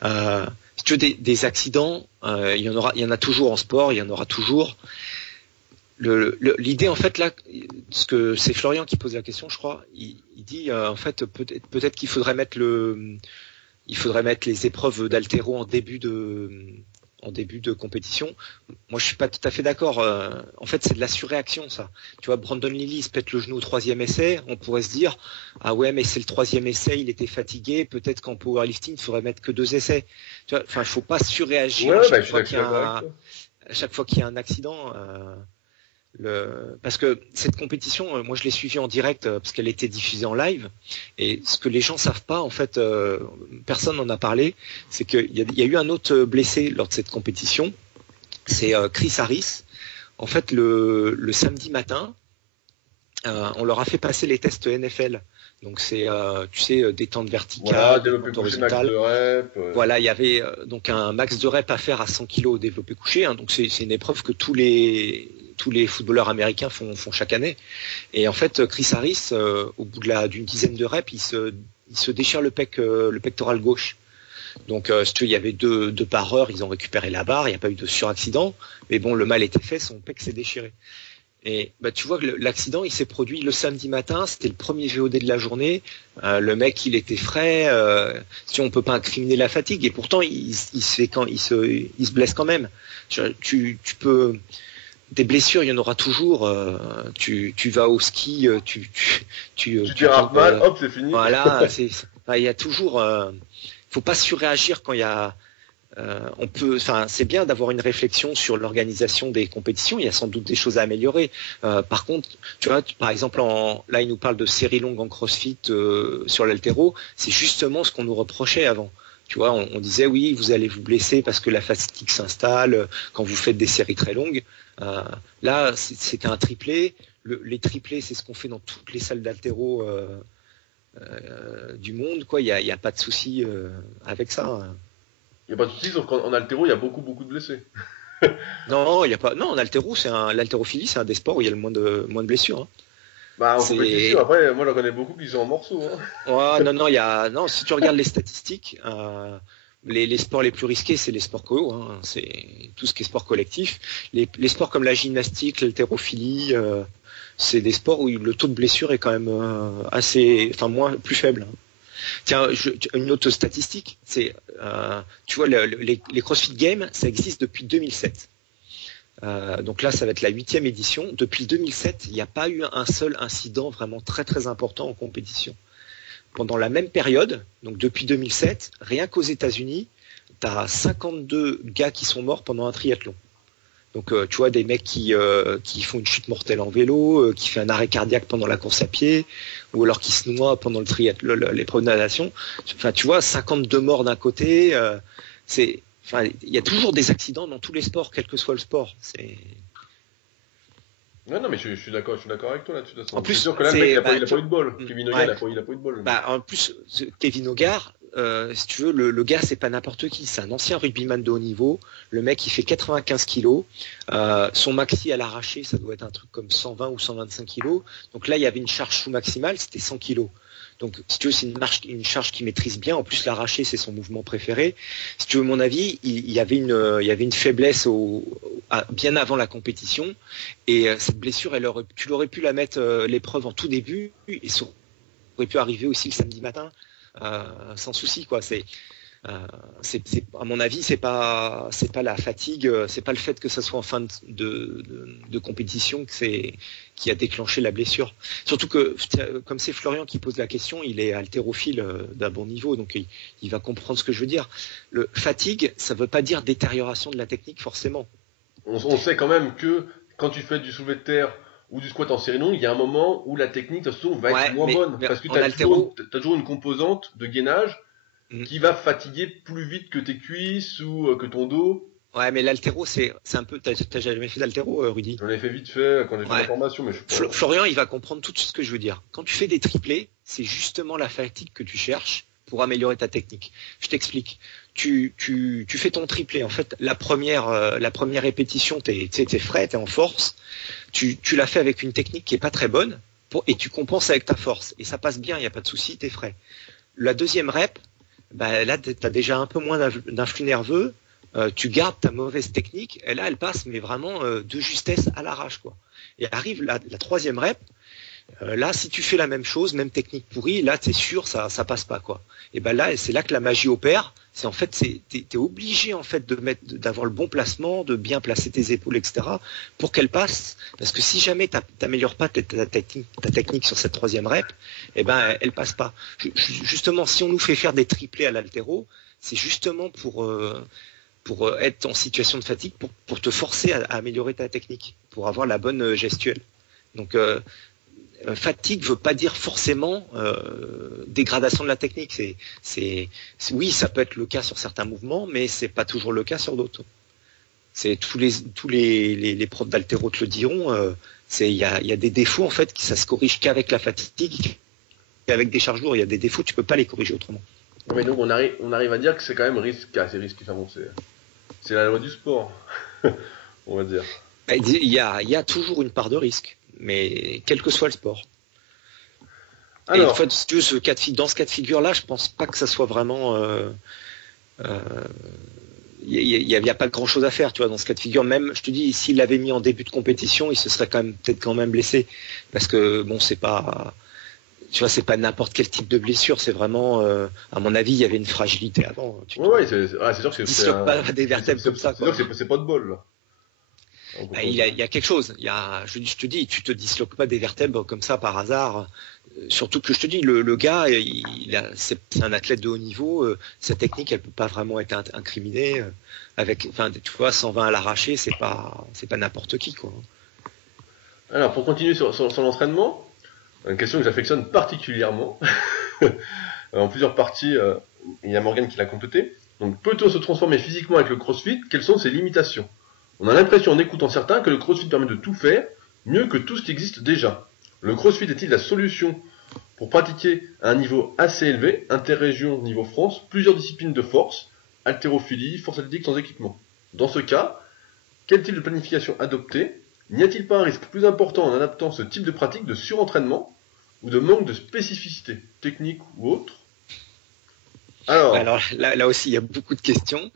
Si tu veux des accidents, il y en a toujours en sport, il y en aura toujours. L'idée, en fait, là, ce que c'est Florian qui pose la question, je crois, il dit en fait peut-être qu'il faudrait mettre les épreuves d'haltéro en début de compétition. Moi, je suis pas tout à fait d'accord. En fait, c'est de la surréaction, ça. Tu vois, Brandon Lilly se pète le genou au 3e essai. On pourrait se dire, ah ouais, mais c'est le 3e essai, il était fatigué. Peut-être qu'en powerlifting, il faudrait mettre que 2 essais. Tu vois, enfin, il faut pas surréagir à chaque fois qu'il y a un accident. Parce que cette compétition, moi je l'ai suivie en direct parce qu'elle était diffusée en live. Et ce que les gens savent pas, en fait, personne n'en a parlé, c'est qu'il y a eu un autre blessé lors de cette compétition. C'est Chris Harris. En fait, le samedi matin, on leur a fait passer les tests NFL. Donc c'est, tu sais, détente verticale, développé couché, max de rep. Voilà, il y avait donc un max de rep à faire à 100 kg au développé couché. Hein, donc c'est une épreuve que tous les tous les footballeurs américains font chaque année. Et en fait, Chris Harris, au bout d'une dizaine de reps, il se déchire le pectoral gauche. Donc, si tu veux, il y avait deux par heure, ils ont récupéré la barre, il n'y a pas eu de suraccident, mais bon, le mal était fait, son pec s'est déchiré. Et bah, tu vois que l'accident, il s'est produit le samedi matin, c'était le premier VOD de la journée, le mec, il était frais, si on peut pas incriminer la fatigue, et pourtant, il se blesse quand même. Tu peux... Des blessures, il y en aura toujours. Tu vas au ski, tu dérapes mal, hop, c'est fini. Voilà, il y a toujours... faut pas surréagir quand il y a... c'est bien d'avoir une réflexion sur l'organisation des compétitions. Il y a sans doute des choses à améliorer. Par contre, tu vois, par exemple, là, il nous parle de séries longues en CrossFit sur l'haltéro. C'est justement ce qu'on nous reprochait avant. Tu vois, on disait oui, vous allez vous blesser parce que la fatigue s'installe quand vous faites des séries très longues. Là, c'était un triplé. Les triplés, c'est ce qu'on fait dans toutes les salles d'haltéro du monde. Quoi, il y a pas de souci avec ça. Il n'y a pas de souci, sauf qu'en haltéro, il y a beaucoup de blessés. Non, il y a pas. Non, en haltéro, l'haltérophilie, c'est un des sports où il y a le moins de blessures. Hein. Bah, en compétition, après, moi, j'en connais beaucoup qui sont en morceaux. Hein. Ouais, non, si tu regardes les statistiques, les sports les plus risqués, c'est les sports co, hein. C'est tout ce qui est sport collectif. Les sports comme la gymnastique, l'haltérophilie, c'est des sports où le taux de blessure est quand même plus faible. Hein. Tiens, une autre statistique, c'est, tu vois, les CrossFit Games, ça existe depuis 2007. Donc là, ça va être la 8e édition. Depuis 2007, il n'y a pas eu un seul incident vraiment très très important en compétition. Pendant la même période, donc depuis 2007, rien qu'aux États-Unis, tu as 52 gars qui sont morts pendant un triathlon. Donc tu vois, des mecs qui font une chute mortelle en vélo, qui fait un arrêt cardiaque pendant la course à pied, ou alors qui se noie pendant le triathlon, l'épreuve de natation. Enfin, tu vois, 52 morts d'un côté, il y a toujours des accidents dans tous les sports, quel que soit le sport. Non, mais je suis d'accord avec toi là-dessus. En plus, c'est sûr que là, le mec, il a pas eu de bol. Kevin Hogan, il a pas eu de bol. Bah, en plus, Kevin Hogan, si tu veux, le gars, c'est pas n'importe qui. C'est un ancien rugbyman de haut niveau. Le mec, il fait 95 kilos. Son maxi à l'arraché, ça doit être un truc comme 120 ou 125 kilos. Donc là, il y avait une charge sous maximale, c'était 100 kilos. Donc, si tu veux, c'est une charge qu'il maîtrise bien. En plus, l'arraché, c'est son mouvement préféré. Si tu veux mon avis, il y avait une faiblesse bien avant la compétition. Et cette blessure, tu l'aurais pu la mettre l'épreuve en tout début. Et ça aurait pu arriver aussi le samedi matin, sans souci, quoi. À mon avis, c'est pas la fatigue, c'est pas le fait que ça soit en fin de compétition qui a déclenché la blessure. Surtout que, comme c'est Florian qui pose la question, il est haltérophile d'un bon niveau, donc il va comprendre ce que je veux dire. Le fatigue, ça veut pas dire détérioration de la technique forcément. On sait quand même que quand tu fais du soulevé de terre ou du squat en série longue, il y a un moment où la technique, de toute façon, va être moins bonne. Parce que tu as toujours une composante de gainage qui va fatiguer plus vite que tes cuisses ou que ton dos. Ouais, mais l'haltéro, c'est un peu... T'as jamais fait d'haltéro, Rudy? J'en ai fait vite fait quand j'ai fait la formation, mais je suis pas... Florian, il va comprendre tout ce que je veux dire. Quand tu fais des triplés, c'est justement la fatigue que tu cherches pour améliorer ta technique. Je t'explique. Tu fais ton triplé. En fait, la première répétition, t'es frais, t'es en force. Tu l'as fait avec une technique qui est pas très bonne et tu compenses avec ta force. Et ça passe bien, il n'y a pas de souci, t'es frais. La deuxième rep, bah, là, tu as déjà un peu moins d'influx nerveux, tu gardes ta mauvaise technique, et là, elle passe, mais vraiment de justesse à l'arrache, quoi. Et arrive la troisième rep, là, si tu fais la même chose, même technique pourrie, là, t'es sûr, ça passe pas, quoi. Et ben là, c'est là que la magie opère. C'est en fait, t'es obligé en fait d'avoir le bon placement, de bien placer tes épaules, etc. pour qu'elle passe. Parce que si jamais t'améliores pas ta technique sur cette troisième rep, eh ben, elle passe pas. Justement, si on nous fait faire des triplés à l'haltéro, c'est justement pour être en situation de fatigue, pour te forcer à améliorer ta technique, pour avoir la bonne gestuelle. Donc fatigue veut pas dire forcément dégradation de la technique. Oui, ça peut être le cas sur certains mouvements, mais c'est pas toujours le cas sur d'autres. C'est tous les profs d'haltéro te le diront. Il y a des défauts en fait qui ça se corrige qu'avec la fatigue, qu'avec des charges lourdes. Il y a des défauts, tu peux pas les corriger autrement. Mais donc on arrive à dire que c'est quand même assez risqué. Enfin bon, c'est la loi du sport, on va dire. Il y a toujours une part de risque, mais quel que soit le sport. Alors, et en fait, si tu veux, dans ce cas de figure-là, je pense pas que ça soit vraiment. Il y a pas grand-chose à faire, tu vois, dans ce cas de figure. Même, je te dis, s'il l'avait mis en début de compétition, il se serait peut-être quand même blessé, parce que bon, c'est pas. Tu vois, c'est pas n'importe quel type de blessure, c'est vraiment, à mon avis, il y avait une fragilité avant. ouais, c'est sûr que c'est pas des vertèbres comme ça, c'est sûr que c'est pas de bol, là. Il y a quelque chose. Je te dis, tu te disloques pas des vertèbres comme ça par hasard. Surtout que je te dis, le gars, c'est un athlète de haut niveau. Sa technique, elle peut pas vraiment être incriminée. Tu vois, 120 à l'arraché, c'est pas n'importe qui, quoi. Alors, pour continuer sur l'entraînement, une question que j'affectionne particulièrement. En plusieurs parties, il y a Morgane qui l'a complété. Donc, peut-on se transformer physiquement avec le CrossFit? Quelles sont ses limitations? On a l'impression en écoutant certains que le CrossFit permet de tout faire, mieux que tout ce qui existe déjà. Le CrossFit est-il la solution pour pratiquer à un niveau assez élevé, interrégion, niveau France, plusieurs disciplines de force, haltérophilie, force athlétique sans équipement? Dans ce cas, quel type de planification adopter? N'y a-t-il pas un risque plus important en adaptant ce type de pratique de surentraînement ou de manque de spécificité, technique ou autre? Alors là aussi, il y a beaucoup de questions.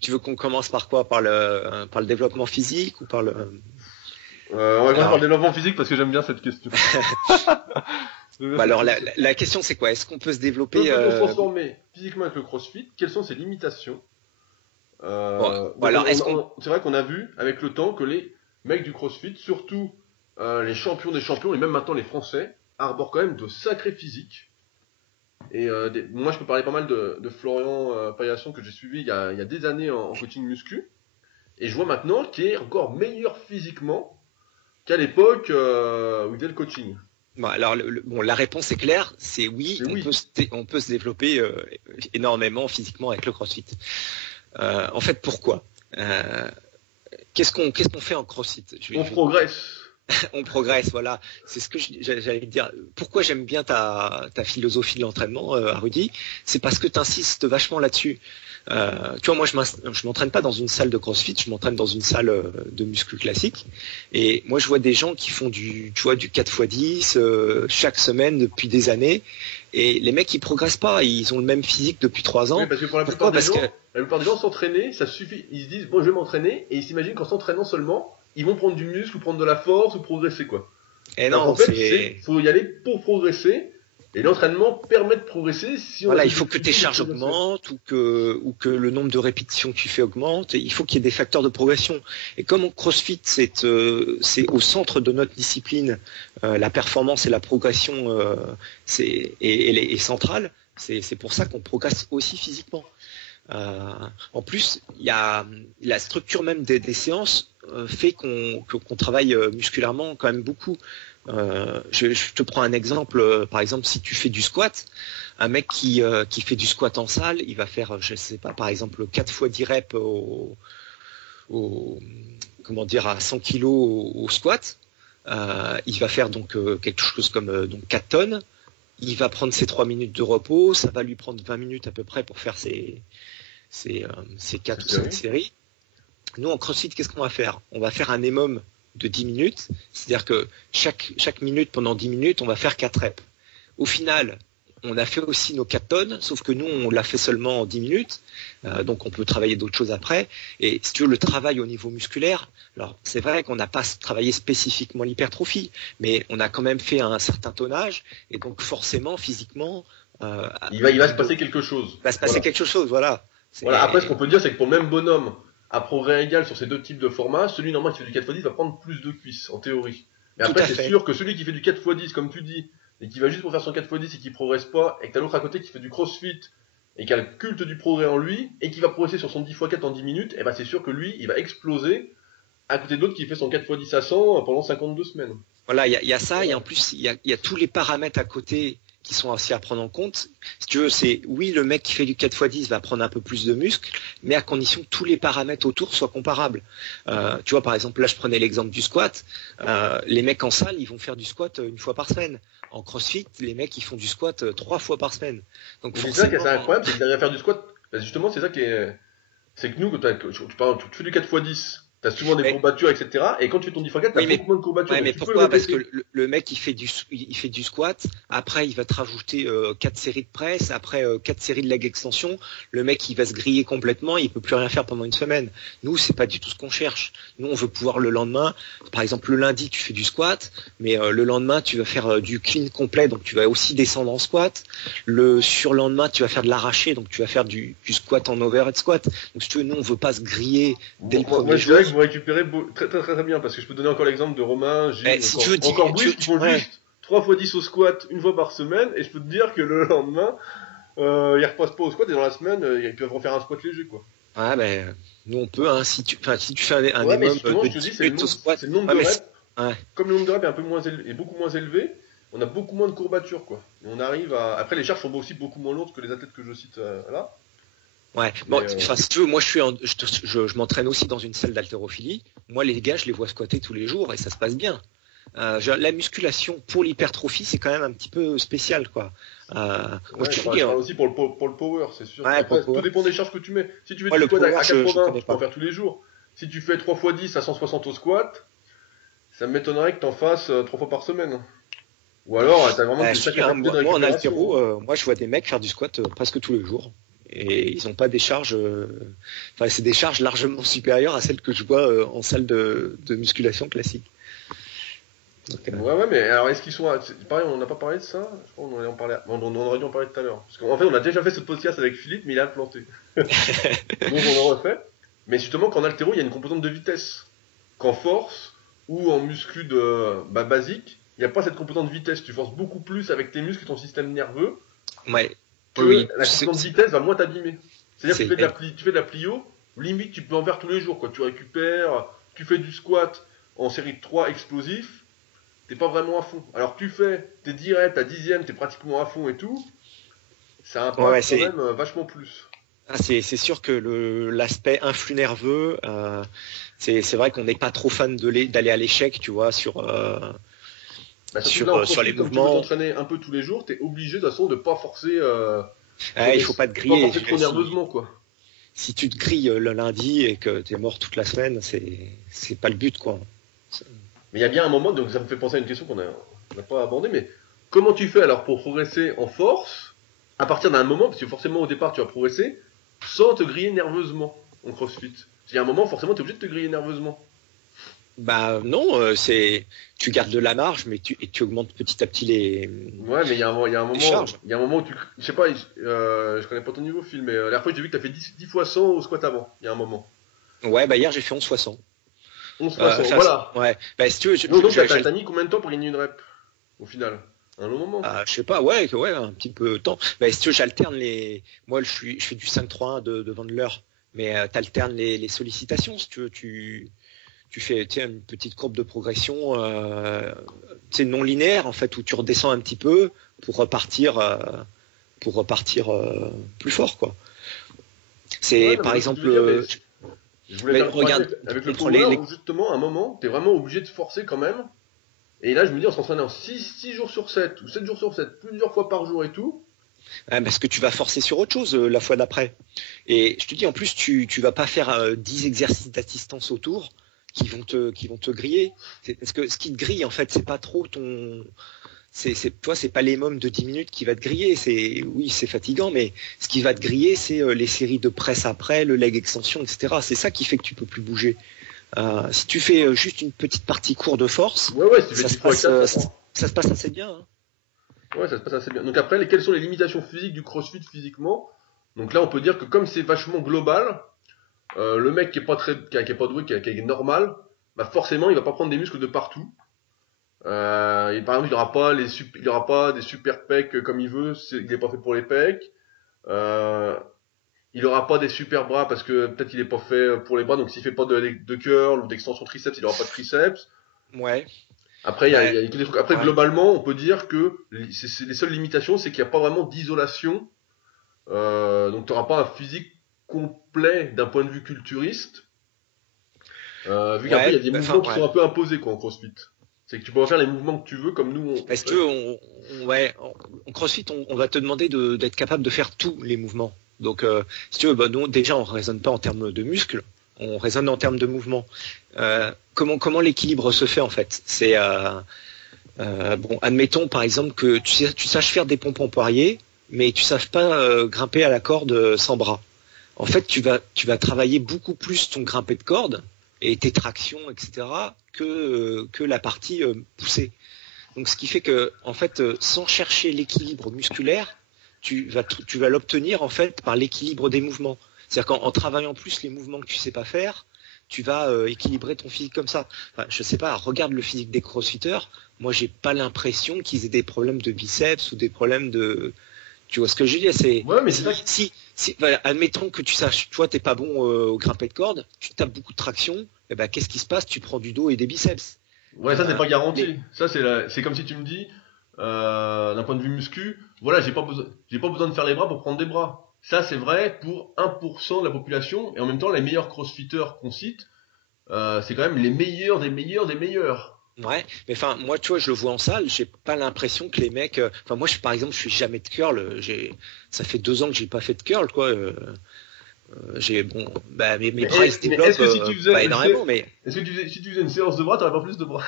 Tu veux qu'on commence par quoi? Par le développement physique ou par le... On va commencer par le développement physique parce que j'aime bien cette question. Alors la question c'est quoi? Est-ce qu'on peut se développer... Peut-on se transformer physiquement avec le CrossFit? Quelles sont ses limitations? C'est vrai qu'on a vu avec le temps que les mecs du CrossFit, surtout les champions des champions, et même maintenant les Français, arborent quand même de sacrés physiques. Et moi, je peux parler pas mal de Florian Paillasson que j'ai suivi il y a des années en coaching muscu. Et je vois maintenant qu'il est encore meilleur physiquement qu'à l'époque où il faisait le coaching. Bon, alors, la réponse est claire, c'est oui, on peut se développer énormément physiquement avec le CrossFit. En fait, pourquoi qu'est-ce qu'on fait en CrossFit? On progresse. On progresse, voilà. C'est ce que j'allais te dire. Pourquoi j'aime bien ta philosophie de l'entraînement, Rudy? C'est parce que tu insistes vachement là-dessus. Tu vois, moi, je m'entraîne pas dans une salle de CrossFit, je m'entraîne dans une salle de muscu classique. Et moi, je vois des gens qui font du 4x10 chaque semaine depuis des années. Et les mecs, ils progressent pas. Ils ont le même physique depuis 3 ans. Oui, parce que pour la plupart des gens s'entraîner, ça suffit. Ils se disent, bon, je vais m'entraîner. Et ils s'imaginent qu'en s'entraînant seulement, ils vont prendre du muscle ou prendre de la force ou progresser, quoi. Et non, en fait, faut y aller pour progresser. Et l'entraînement permet de progresser. Il faut que tes charges augmentent ou que le nombre de répétitions que tu fais augmente. Et il faut qu'il y ait des facteurs de progression. Et comme en CrossFit, c'est au centre de notre discipline, la performance et la progression est centrale. C'est pour ça qu'on progresse aussi physiquement. En plus, il y a la structure même des séances fait qu'on travaille musculairement quand même beaucoup. Je te prends un exemple. Par exemple, si tu fais du squat, un mec qui fait du squat en salle, il va faire, je sais pas, par exemple 4 fois 10 reps à 100 kg au squat. Il va faire donc quelque chose comme 4 tonnes. Il va prendre ses 3 minutes de repos. Ça va lui prendre 20 minutes à peu près pour faire ses 4 ou 5 séries. Nous, en CrossFit, qu'est-ce qu'on va faire? On va faire un EMOM de 10 minutes, c'est-à-dire que chaque minute, pendant 10 minutes, on va faire 4 reps. Au final, on a fait aussi nos 4 tonnes, sauf que nous, on l'a fait seulement en 10 minutes, donc on peut travailler d'autres choses après. Et si tu veux, le travail au niveau musculaire, alors c'est vrai qu'on n'a pas travaillé spécifiquement l'hypertrophie, mais on a quand même fait un certain tonnage, et donc forcément, physiquement... il va se passer quelque chose. Il va se passer quelque chose, voilà. Après, ce qu'on peut dire, c'est que pour le même bonhomme, à progrès égal sur ces deux types de formats, celui normalement qui fait du 4x10 va prendre plus de cuisses, en théorie. Mais après, c'est sûr que celui qui fait du 4x10, comme tu dis, et qui va juste pour faire son 4x10 et qui progresse pas, et que t'as l'autre à côté qui fait du crossfit, et qui a le culte du progrès en lui, et qui va progresser sur son 10x4 en 10 minutes, et ben c'est sûr que lui, il va exploser, à côté de l'autre qui fait son 4x10 à 100 pendant 52 semaines. Voilà, il y a ça, et en plus, il y a tous les paramètres à côté qui sont aussi à prendre en compte. Si tu veux, oui, le mec qui fait du 4x10 va prendre un peu plus de muscle, mais à condition que tous les paramètres autour soient comparables. Tu vois, par exemple, là, je prenais l'exemple du squat. Les mecs en salle, ils vont faire du squat 1 fois par semaine. En CrossFit, les mecs, ils font du squat 3 fois par semaine. Donc, c'est ça qui est incroyable, c'est que derrière faire du squat, justement, c'est ça qui est... C'est que nous, quand tu fais du 4x10, T'as souvent des courbatures, etc. Et quand tu fais ton 10x4, t'as beaucoup moins de courbatures. Ouais, mais pourquoi? Parce que le mec, il fait du squat. Après, il va te rajouter 4 séries de presse. Après, 4 séries de leg extension. Le mec, il va se griller complètement. Il peut plus rien faire pendant une semaine. Nous, c'est pas du tout ce qu'on cherche. Nous, on veut pouvoir le lendemain. Par exemple, le lundi, tu fais du squat. Mais le lendemain, tu vas faire du clean complet. Donc, tu vas aussi descendre en squat. Le surlendemain, tu vas faire de l'arraché. Donc, tu vas faire du squat en overhead squat. Donc, si tu veux, nous, on veut pas se griller dès le premier jour. Vous récupérez très bien, parce que je peux donner encore l'exemple de Romain, Gilles, si encore Bruce, qui font juste 3x10 au squat une fois par semaine, et je peux te dire que le lendemain, ils repassent pas au squat, et dans la semaine, ils peuvent refaire un squat léger, quoi. Ah ben, nous on peut, hein, si tu fais un ouais, minimum de 10 minutes au squat. C'est le nombre de reps. Comme le nombre de reps est beaucoup moins élevé, on a beaucoup moins de courbatures, quoi. Et on arrive à... Après, les charges sont aussi beaucoup moins lourdes que les athlètes que je cite là. Ouais, bon, si tu veux, moi je m'entraîne aussi dans une salle d'haltérophilie. Moi, les gars, je les vois squatter tous les jours et ça se passe bien. La musculation pour l'hypertrophie, c'est quand même un petit peu spécial, quoi. Je parle aussi pour le power, c'est sûr. Ouais, après, tout dépend des charges que tu mets. Si tu fais du squat à 80, tu peux en faire tous les jours. Si tu fais 3x10 à 160 au squat, ça m'étonnerait que tu en fasses 3 fois par semaine. Ou alors, t'as vraiment des sacrées quantités de récupération. Moi, en haltéro, moi, je vois des mecs faire du squat presque tous les jours. Et ils n'ont pas des charges, c'est des charges largement supérieures à celles que je vois en salle de musculation classique. Donc, ouais, mais alors est-ce qu'ils sont. Pareil, on n'a pas parlé de ça. Je crois qu'on on aurait dû en parler tout à l'heure. Parce qu'en fait, on a déjà fait ce podcast avec Philippe, mais il a planté. Donc on en refait. Mais justement, qu'en haltéro, il y a une composante de vitesse. Qu'en force ou en muscu basique, il n'y a pas cette composante de vitesse. Tu forces beaucoup plus avec tes muscles et ton système nerveux. Ouais. Que la composante de vitesse va moins t'abîmer. C'est-à-dire que tu fais de la plio, limite tu peux en faire tous les jours, quoi. Tu récupères, tu fais du squat en série de 3 explosifs, t'es pas vraiment à fond. Alors tu fais tes 10 reps, ta 10e, t'es pratiquement à fond et tout, ça impacte quand même vachement plus. C'est sûr que l'aspect influx nerveux, c'est vrai qu'on n'est pas trop fan d'aller à l'échec, tu vois, sur les mouvements. Comme tu veux t'entraîner un peu tous les jours, t'es obligé de toute façon de pas forcer. Il faut pas te griller. Pas forcer trop nerveusement, quoi. Si tu te grilles le lundi et que t'es mort toute la semaine, c'est pas le but, quoi. Mais il y a bien un moment, donc ça me fait penser à une question qu'on n'a pas abordée, mais comment tu fais alors pour progresser en force à partir d'un moment, parce que forcément au départ tu vas progresser, sans te griller nerveusement en CrossFit. Il y a un moment, forcément, tu es obligé de te griller nerveusement. Bah non, tu gardes de la marge, mais tu augmentes petit à petit les. Ouais, mais il y a un moment où tu, je sais pas, je connais pas ton niveau, Phil, mais la dernière fois j'ai vu que tu as fait 10 fois 100 au squat avant. Il y a un moment. Ouais, bah hier j'ai fait 11 fois 100. 11 fois 100, voilà. Ouais. Bah si tu veux, donc t'as mis combien de temps pour gagner une rep au final? Un long moment. Je sais pas, ouais, un petit peu de temps. Bah si tu veux, j'alterne les. Moi, je fais du 5-3-1 devant de l'heure, mais t'alternes les sollicitations, si tu veux, tu fais une petite courbe de progression non linéaire en fait, où tu redescends un petit peu pour repartir plus fort, quoi. C'est par exemple je voulais regarde avec le power où justement à un moment tu es vraiment obligé de forcer quand même, et là je me dis en s'entraînant 6 jours sur 7 ou 7 jours sur 7 plusieurs fois par jour et tout, parce que tu vas forcer sur autre chose la fois d'après, et je te dis en plus tu vas pas faire 10 exercices d'assistance autour qui vont te griller. Parce que ce qui te grille en fait, c'est pas trop c'est pas les mômes de 10 minutes qui va te griller, c'est fatigant, mais ce qui va te griller, c'est les séries de presse après, le leg extension, etc. C'est ça qui fait que tu peux plus bouger. Si tu fais juste une petite partie court de force, ça se passe assez bien. Hein. Ouais, ça se passe assez bien. Donc après, quelles sont les limitations physiques du CrossFit physiquement? Donc là, on peut dire que comme c'est vachement global, le mec qui est pas doué, qui est normal, bah forcément il va pas prendre des muscles de partout. Par exemple, il aura pas des super pecs comme il veut, il est pas fait pour les pecs. Il aura pas des super bras parce que peut-être il est pas fait pour les bras, donc s'il fait pas de curl ou d'extension triceps, il aura pas de triceps. Ouais. Après, il y a des trucs. Après, globalement, on peut dire que les seules limitations, c'est qu'il n'y a pas vraiment d'isolation. Donc, tu n'auras pas un physique complet d'un point de vue culturiste, vu qu'après il y a des mouvements qui sont un peu imposés en CrossFit. C'est que tu peux faire les mouvements que tu veux, comme nous on. Parce que en CrossFit on va te demander d'être capable de faire tous les mouvements. Donc si tu veux, nous déjà on raisonne pas en termes de muscles, On raisonne en termes de mouvement. Comment l'équilibre se fait en fait? C'est bon, admettons par exemple que tu saches faire des pompes en poirier, mais tu saches pas grimper à la corde sans bras. En fait, tu vas travailler beaucoup plus ton grimpé de corde et tes tractions, etc., que la partie poussée. Donc, ce qui fait que, en fait, sans chercher l'équilibre musculaire, tu vas l'obtenir en fait par l'équilibre des mouvements. C'est-à-dire qu'en travaillant plus les mouvements que tu sais pas faire, tu vas équilibrer ton physique comme ça. Enfin, je sais pas, regarde le physique des crossfitters. Moi, j'ai pas l'impression qu'ils aient des problèmes de biceps ou des problèmes de. Tu vois ce que je veux dire? Ouais, mais c'est ça. Voilà, admettons que tu saches, toi, t'es pas bon au grimpé de corde, tu tapes beaucoup de traction, et ben qu'est-ce qui se passe? Tu prends du dos et des biceps. Ouais, ça c'est pas garanti. Les- Ça c'est comme si tu me dis, d'un point de vue muscu, voilà, j'ai pas besoin de faire les bras pour prendre des bras. Ça c'est vrai pour 1% de la population, et en même temps les meilleurs crossfitters qu'on cite, c'est quand même les meilleurs des meilleurs des meilleurs. Ouais, mais enfin, moi, tu vois, je le vois en salle, j'ai pas l'impression que les mecs. Enfin, moi, par exemple, je suis jamais de curl. Ça fait 2 ans que j'ai pas fait de curl, quoi. Bon, bah, mes bras ils se Mais développent est-ce que si tu faisais pas énormément, mais est-ce que si tu faisais une séance de bras, t'aurais pas plus de bras?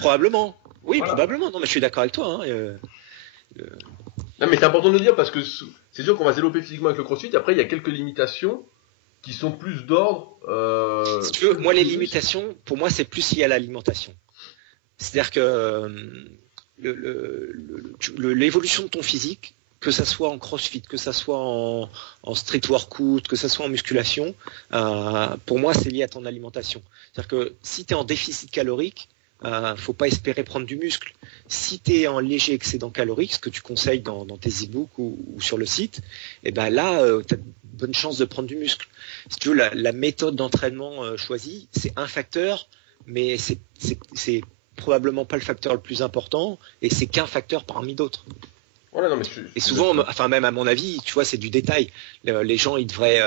probablement. Oui, Voilà. probablement. Non, mais je suis d'accord avec toi. Hein, euh, Non, mais c'est important de le dire parce que c'est sûr qu'on va se développer physiquement avec le crossfit. Après, il y a quelques limitations qui sont plus d'ordre. Si tu veux, moi, les Juste. limitations, pour moi, c'est plus lié à l'alimentation. C'est-à-dire que l'évolution de ton physique, que ça soit en crossfit, que ça soit en street workout, que ça soit en musculation, pour moi, c'est lié à ton alimentation. C'est-à-dire que si tu es en déficit calorique, faut pas espérer prendre du muscle. Si tu es en léger excédent calorique, ce que tu conseilles dans tes e-books ou sur le site, et ben là, tu as de bonnes chances de prendre du muscle. Si tu veux, la méthode d'entraînement choisie, c'est un facteur, mais c'est probablement pas le facteur le plus important, et c'est qu'un facteur parmi d'autres. Voilà, non, mais Et je suis souvent, d'accord. enfin même à mon avis, tu vois, c'est du détail. Les gens, ils devraient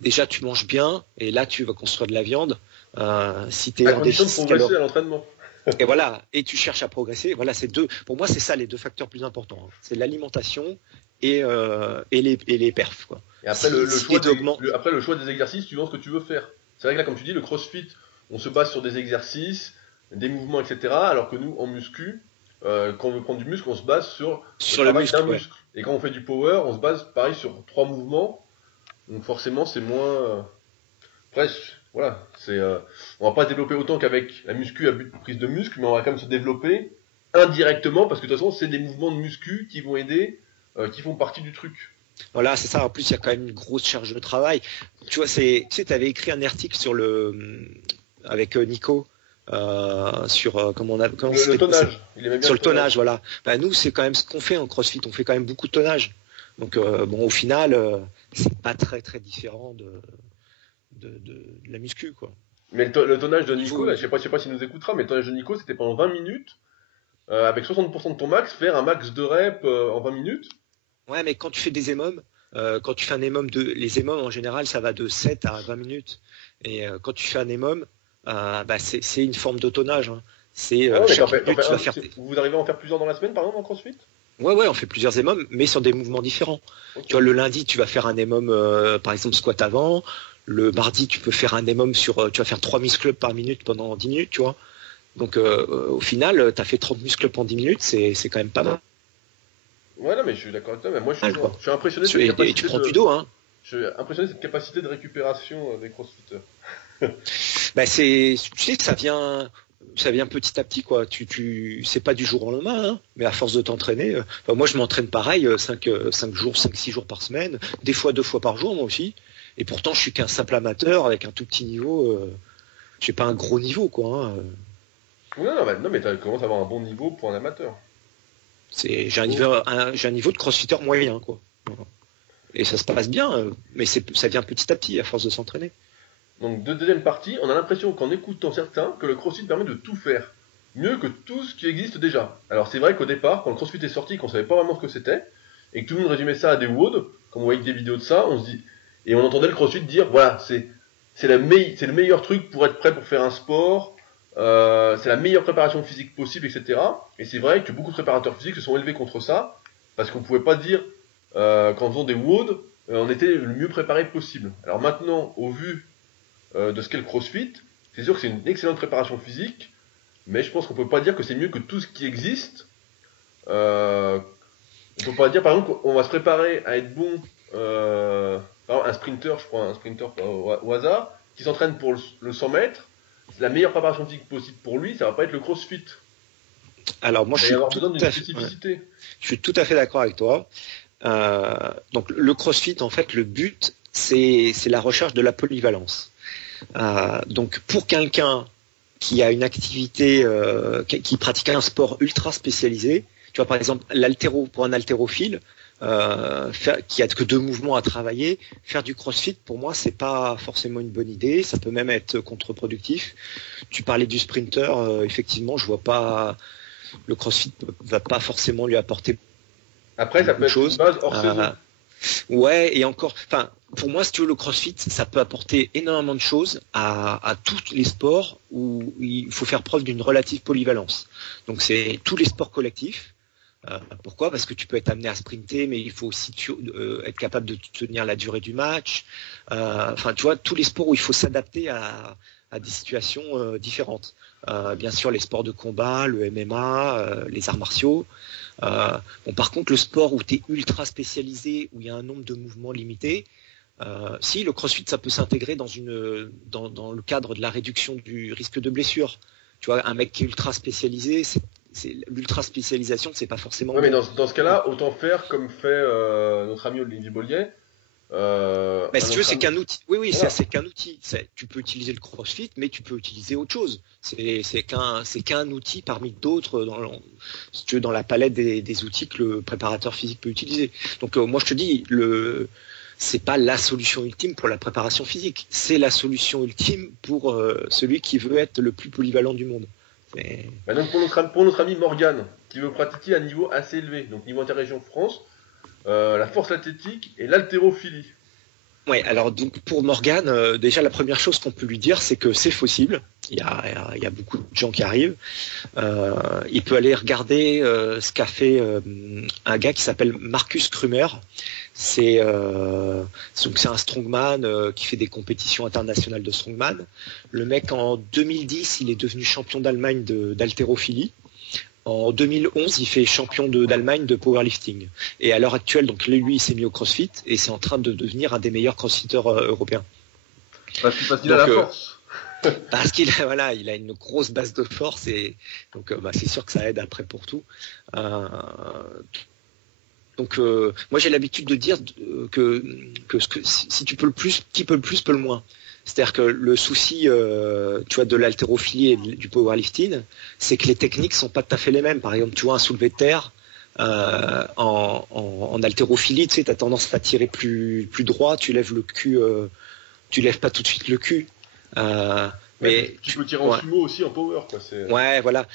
déjà tu manges bien, et là tu vas construire de la viande. Si tu es À en condition de déficit progresser calorique, à l'entraînement. et voilà, et tu cherches à progresser, voilà, c'est deux. Pour moi, c'est ça les deux facteurs plus importants. Hein. C'est l'alimentation et les perfs. Quoi. Et après, Si tes deux augmentent, après, le choix des exercices suivant ce que tu veux faire. C'est vrai que là, comme tu dis, le crossfit, on se base sur des exercices, des mouvements, etc. Alors que nous, en muscu, quand on veut prendre du muscle, on se base sur le sur le travail d'un muscle, ouais. muscle. Et quand on fait du power, on se base pareil sur 3 mouvements. Donc forcément, c'est moins. Après, voilà, on va pas se développer autant qu'avec la muscu à but de prise de muscle, mais on va quand même se développer indirectement parce que de toute façon, c'est des mouvements de muscu qui vont aider, qui font partie du truc. Voilà, c'est ça. En plus, il y a quand même une grosse charge de travail. Tu vois, tu sais, avais écrit un article sur avec Nico sur comment Le c'était tonnage, il aimait bien sur le le tonnage, tonnage. voilà. Bah, nous, c'est quand même ce qu'on fait en CrossFit. On fait quand même beaucoup de tonnage. Donc, bon, au final, c'est pas très très différent de la muscu, quoi. Mais le tonnage de Nico, là, Niveau, je sais pas s'il nous écoutera, mais le tonnage de Nico, c'était pendant 20 minutes, avec 60% de ton max, faire un max de reps en 20 minutes. ouais, mais quand tu fais des EMOM, quand tu fais un EMOM les EMOM en général, ça va de 7 à 20 minutes. Et quand tu fais un EMOM, bah, c'est une forme de tonnage. Hein. C'est Ah ouais, mais chaque minute, tu vas faire. vous arrivez à en faire plusieurs dans la semaine, par exemple, en CrossFit? Ouais, ouais, on fait plusieurs EMOM, mais sur des mouvements différents. Ok. Tu vois, le lundi, tu vas faire un EMOM, par exemple, squat avant. Le mardi, tu peux faire un EMOM tu vas faire 3 muscle ups par minute pendant 10 minutes, tu vois. Donc, au final, tu as fait 30 muscle ups en 10 minutes, c'est quand même pas mal, Ouais, non, mais je suis d'accord avec toi, mais moi, quoi. je suis impressionné de cette Et tu capacité prends du dos, hein. je suis impressionné de cette capacité de récupération des CrossFitters. Bah, tu sais, ça vient petit à petit, quoi. C'est pas du jour au lendemain, hein, mais à force de t'entraîner. Enfin, moi, je m'entraîne pareil, 5 jours, 5-6 jours par semaine, des fois 2 fois par jour, moi aussi. Et pourtant, je suis qu'un simple amateur avec un tout petit niveau. J'ai pas un gros niveau, quoi. Hein. Non, non, non, mais tu commences à avoir un bon niveau pour un amateur. J'ai un niveau de crossfitter moyen, quoi. Voilà. Et ça se passe bien, mais ça vient petit à petit à force de s'entraîner. Donc, deuxième partie, on a l'impression qu'en écoutant certains, que le CrossFit permet de tout faire. Mieux que tout ce qui existe déjà. Alors, c'est vrai qu'au départ, quand le CrossFit est sorti, qu'on savait pas vraiment ce que c'était, et que tout le monde résumait ça à des WOD, comme on voyait des vidéos de ça, on se dit, et on entendait le CrossFit dire, voilà, c'est le meilleur truc pour être prêt pour faire un sport, c'est la meilleure préparation physique possible, etc. Et c'est vrai que beaucoup de préparateurs physiques se sont élevés contre ça, parce qu'on pouvait pas dire qu'en faisant des WOD, on était le mieux préparé possible. Alors maintenant, au vu de ce qu'est le CrossFit. C'est sûr que c'est une excellente préparation physique, mais je pense qu'on peut pas dire que c'est mieux que tout ce qui existe. On peut pas dire par exemple qu'on va se préparer à être bon. Par exemple, un sprinter, je prends un sprinter au hasard, qui s'entraîne pour le 100 mètres. C'est la meilleure préparation physique possible pour lui, ça va pas être le CrossFit. Alors moi, Il va y avoir besoin d'une spécificité. Je suis tout à fait d'accord avec toi. Donc le CrossFit, en fait, le but, c'est la recherche de la polyvalence. Donc pour quelqu'un qui a une activité, qui pratique un sport ultra spécialisé, tu vois par exemple pour un haltérophile, qui a que 2 mouvements à travailler, faire du CrossFit pour moi c'est pas forcément une bonne idée, ça peut même être contre-productif. Tu parlais du sprinter, effectivement, je vois pas, le CrossFit va pas forcément lui apporter. Après, ça peut être une base hors saison. Ouais, et encore, enfin, pour moi, si tu veux, le CrossFit, ça peut apporter énormément de choses à tous les sports où il faut faire preuve d'une relative polyvalence. Donc, c'est tous les sports collectifs. Pourquoi ? Parce que tu peux être amené à sprinter, mais il faut aussi être capable de tenir la durée du match. Enfin, tu vois, tous les sports où il faut s'adapter à des situations différentes. Bien sûr, les sports de combat, le MMA, les arts martiaux. Bon, par contre, le sport où tu es ultra spécialisé, où il y a un nombre de mouvements limité, si le CrossFit, ça peut s'intégrer dans le cadre de la réduction du risque de blessure. Tu vois, un mec qui est ultra spécialisé, l'ultra spécialisation, c'est pas forcément. Ouais, mais dans ce cas-là, autant faire comme fait notre ami Olivier Bollier. Si tu veux, c'est qu'un outil. Oui, voilà. c'est qu'un outil. Tu peux utiliser le CrossFit, mais tu peux utiliser autre chose. C'est qu'un outil parmi d'autres si tu veux, dans la palette des outils que le préparateur physique peut utiliser. Donc moi, je te dis, c'est pas la solution ultime pour la préparation physique. C'est la solution ultime pour celui qui veut être le plus polyvalent du monde. Donc pour notre ami Morgane, qui veut pratiquer à un niveau assez élevé, donc niveau interrégion France, la force athlétique et l'haltérophilie. Ouais, alors donc pour Morgane, déjà la première chose qu'on peut lui dire, c'est que c'est possible. Il y a beaucoup de gens qui arrivent. Il peut aller regarder ce qu'a fait un gars qui s'appelle Marcus Krummer. C'est un strongman qui fait des compétitions internationales de strongman. Le mec, en 2010, il est devenu champion d'Allemagne d'haltérophilie. En 2011, il fait champion d'Allemagne de powerlifting. Et à l'heure actuelle, donc lui, il s'est mis au CrossFit et c'est en train de devenir un des meilleurs crossfitters européens. Parce qu'il a la force. Parce qu'il a une grosse base de force et donc c'est sûr que ça aide après pour tout. Donc moi j'ai l'habitude de dire que si tu peux le plus, qui peut le plus peut le moins. C'est-à-dire que le souci tu vois, de l'haltérophilie et du powerlifting, c'est que les techniques sont pas tout à fait les mêmes. Par exemple, tu vois, un soulevé de terre en haltérophilie, tu sais, tu as tendance à tirer plus droit, tu lèves le cul, tu lèves pas tout de suite le cul. Mais tu peux tirer en sumo aussi en power, quoi. Ouais, voilà.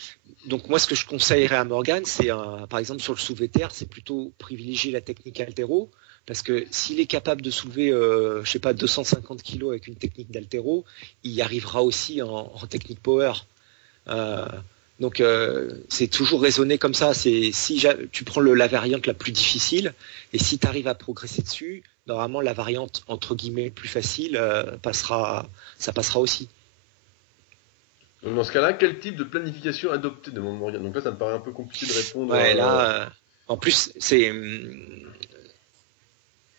Donc moi, ce que je conseillerais à Morgane, c'est par exemple sur le soulevé de terre, c'est plutôt privilégier la technique haltéro. Parce que s'il est capable de soulever, 250 kilos avec une technique d'haltéro, il y arrivera aussi en technique power. Donc c'est toujours raisonné comme ça. C'est si tu prends la variante la plus difficile et si tu arrives à progresser dessus, normalement la variante entre guillemets plus facile passera aussi. Donc dans ce cas-là, quel type de planification adopter, demande Morgane. Donc là, ça me paraît un peu compliqué de répondre. Ouais, là, en plus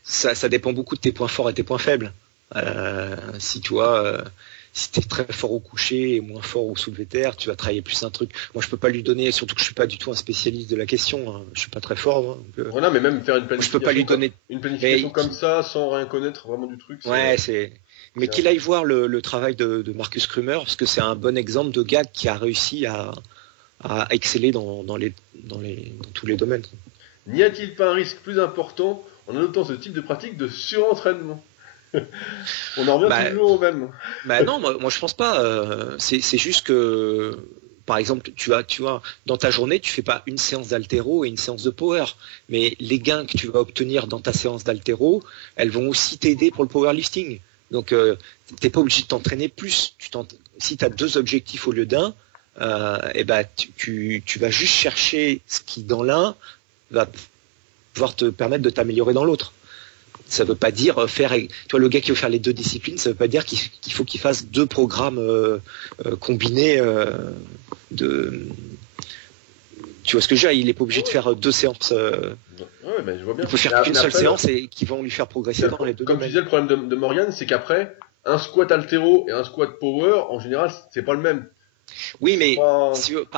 ça dépend beaucoup de tes points forts et tes points faibles. Si tu vois, si tu es très fort au coucher et moins fort au soulevé de terre, tu vas travailler plus un truc. Moi, je peux pas lui donner, surtout que je suis pas du tout un spécialiste de la question. Hein. Je suis pas très fort. Moi, donc, voilà, mais même faire une planification. Je peux pas lui donner une planification comme ça, sans rien connaître vraiment du truc. Ouais, mais qu'il aille voir le travail de Marcus Krummer, parce que c'est un bon exemple de gars qui a réussi à exceller dans tous les domaines. N'y a-t-il pas un risque plus important en adoptant ce type de pratique de surentraînement? On en revient toujours au même. Non, moi je pense pas. C'est juste que, par exemple, tu vois, dans ta journée, tu fais pas une séance d'haltéro et une séance de power, mais les gains que tu vas obtenir dans ta séance d'haltéro, elles vont aussi t'aider pour le powerlifting. Donc, t'es pas obligé de t'entraîner plus. Si tu as 2 objectifs au lieu d'un, tu vas juste chercher ce qui dans l'un va pouvoir te permettre de t'améliorer dans l'autre. Ça veut pas dire faire, tu vois, le gars qui veut faire les deux disciplines, ça veut pas dire qu'il faut qu'il fasse deux programmes combinés de. Tu vois ce que je veux dire, il est pas obligé de faire deux séances. Ouais, ben, je vois bien. Il faut faire qu'une seule séance et qui vont lui faire progresser dans les deux. Comme tu disais, le problème de Morgan, c'est qu'après, un squat haltéro et un squat power, en général, c'est pas le même. Oui, mais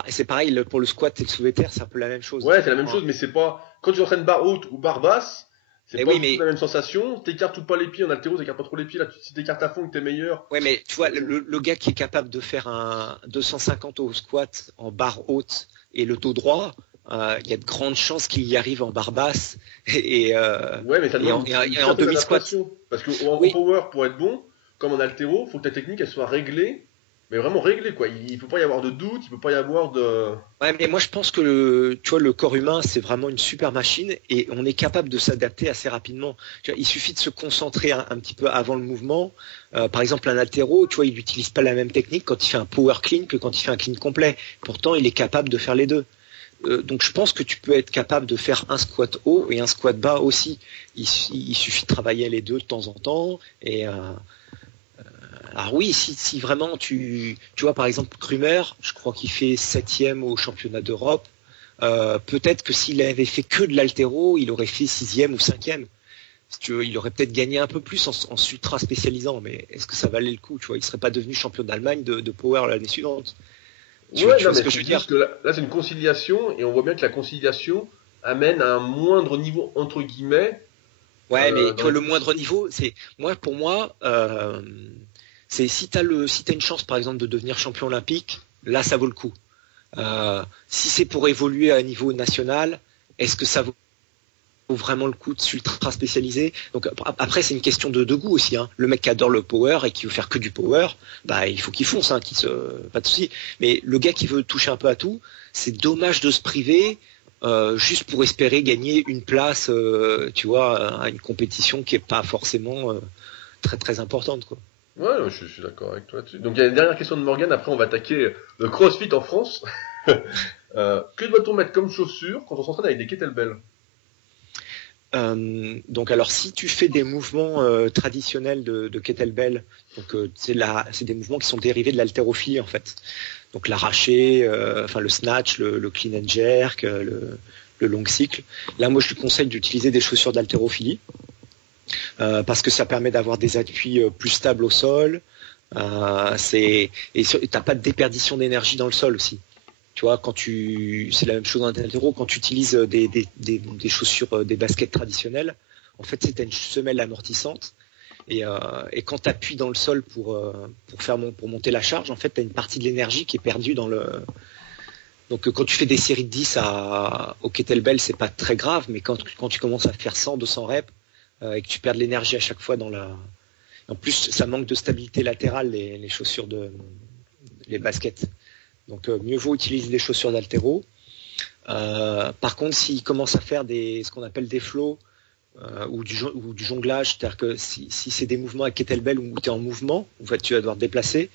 c'est pareil pour le squat et le soulevé de terre, c'est un peu la même chose. Ouais, c'est la même chose, mais c'est pas. Quand tu entraînes barre haute ou barre basse, c'est pas la même sensation. T'écartes ou pas les pieds en haltéro, t'écartes pas trop les pieds. Là, si t'écartes à fond, que t'es meilleur. Ouais, mais tu vois, le gars qui est capable de faire un 250 au squat en barre haute et le dos droit, il y a de grandes chances qu'il y arrive en barre basse et ouais, mais ça demande en demi-squat. Parce qu'en power, pour être bon, comme en haltéro, faut que ta technique elle soit réglée. Mais vraiment réglé, quoi. Il peut pas y avoir de doute, il peut pas y avoir de. Ouais, mais moi je pense que tu vois, le corps humain, c'est vraiment une super machine et on est capable de s'adapter assez rapidement. Tu vois, il suffit de se concentrer un petit peu avant le mouvement. Par exemple, un haltéro, tu vois, il n'utilise pas la même technique quand il fait un power clean que quand il fait un clean complet. Pourtant, il est capable de faire les deux. Donc je pense que tu peux être capable de faire un squat haut et un squat bas aussi. Il suffit de travailler les deux de temps en temps et alors oui, si vraiment tu vois par exemple Krümer, je crois qu'il fait 7e au championnat d'Europe. Peut-être que s'il avait fait que de l'haltéro, il aurait fait 6e ou 5e. Si tu veux, il aurait peut-être gagné un peu plus en ultra spécialisant, mais est-ce que ça valait le coup? Tu vois, il serait pas devenu champion d'Allemagne de power l'année suivante. Tu vois ce que je veux dire? Que là c'est une conciliation et on voit bien que la conciliation amène à un moindre niveau entre guillemets. Ouais, mais tu vois, le moindre niveau, pour moi. C'est si t'as une chance par exemple de devenir champion olympique, là ça vaut le coup. Si c'est pour évoluer à un niveau national, est-ce que ça vaut vraiment le coup de s'ultra spécialiser? Donc après c'est une question de goût aussi. Hein. Le mec qui adore le power et qui veut faire que du power, bah il faut qu'il fonce, hein, pas de souci. Mais le gars qui veut toucher un peu à tout, c'est dommage de se priver. Juste pour espérer gagner une place, tu vois, à une compétition qui est pas forcément très très importante, quoi. Ouais, je suis d'accord avec toi là-dessus. Donc il y a une dernière question de Morgan, après on va attaquer le CrossFit en France. Que doit-on mettre comme chaussures quand on s'entraîne avec des kettlebells? Donc alors si tu fais des mouvements traditionnels de kettlebell, donc c'est des mouvements qui sont dérivés de l'haltérophilie en fait. Donc l'arraché, enfin le snatch, le clean and jerk, le long cycle. Là moi je lui conseille d'utiliser des chaussures d'haltérophilie. Parce que ça permet d'avoir des appuis plus stables au sol. Et t'as pas de déperdition d'énergie dans le sol aussi. Tu vois, c'est la même chose dans l'haltéro, quand tu utilises des chaussures, des baskets traditionnelles, en fait, c'est une semelle amortissante. Et quand tu appuies dans le sol pour monter la charge, en fait, tu as une partie de l'énergie qui est perdue dans le. Donc, quand tu fais des séries de 10 au kettlebell, c'est pas très grave, mais quand tu commences à faire 100, 200 reps, et que tu perds de l'énergie à chaque fois En plus, ça manque de stabilité latérale, les chaussures les baskets. Donc, mieux vaut utiliser des chaussures d'haltéro. Par contre, s'il commence à faire ce qu'on appelle des flows ou du jonglage, c'est-à-dire que si c'est des mouvements à kettlebell où tu es en mouvement, où tu vas devoir te déplacer,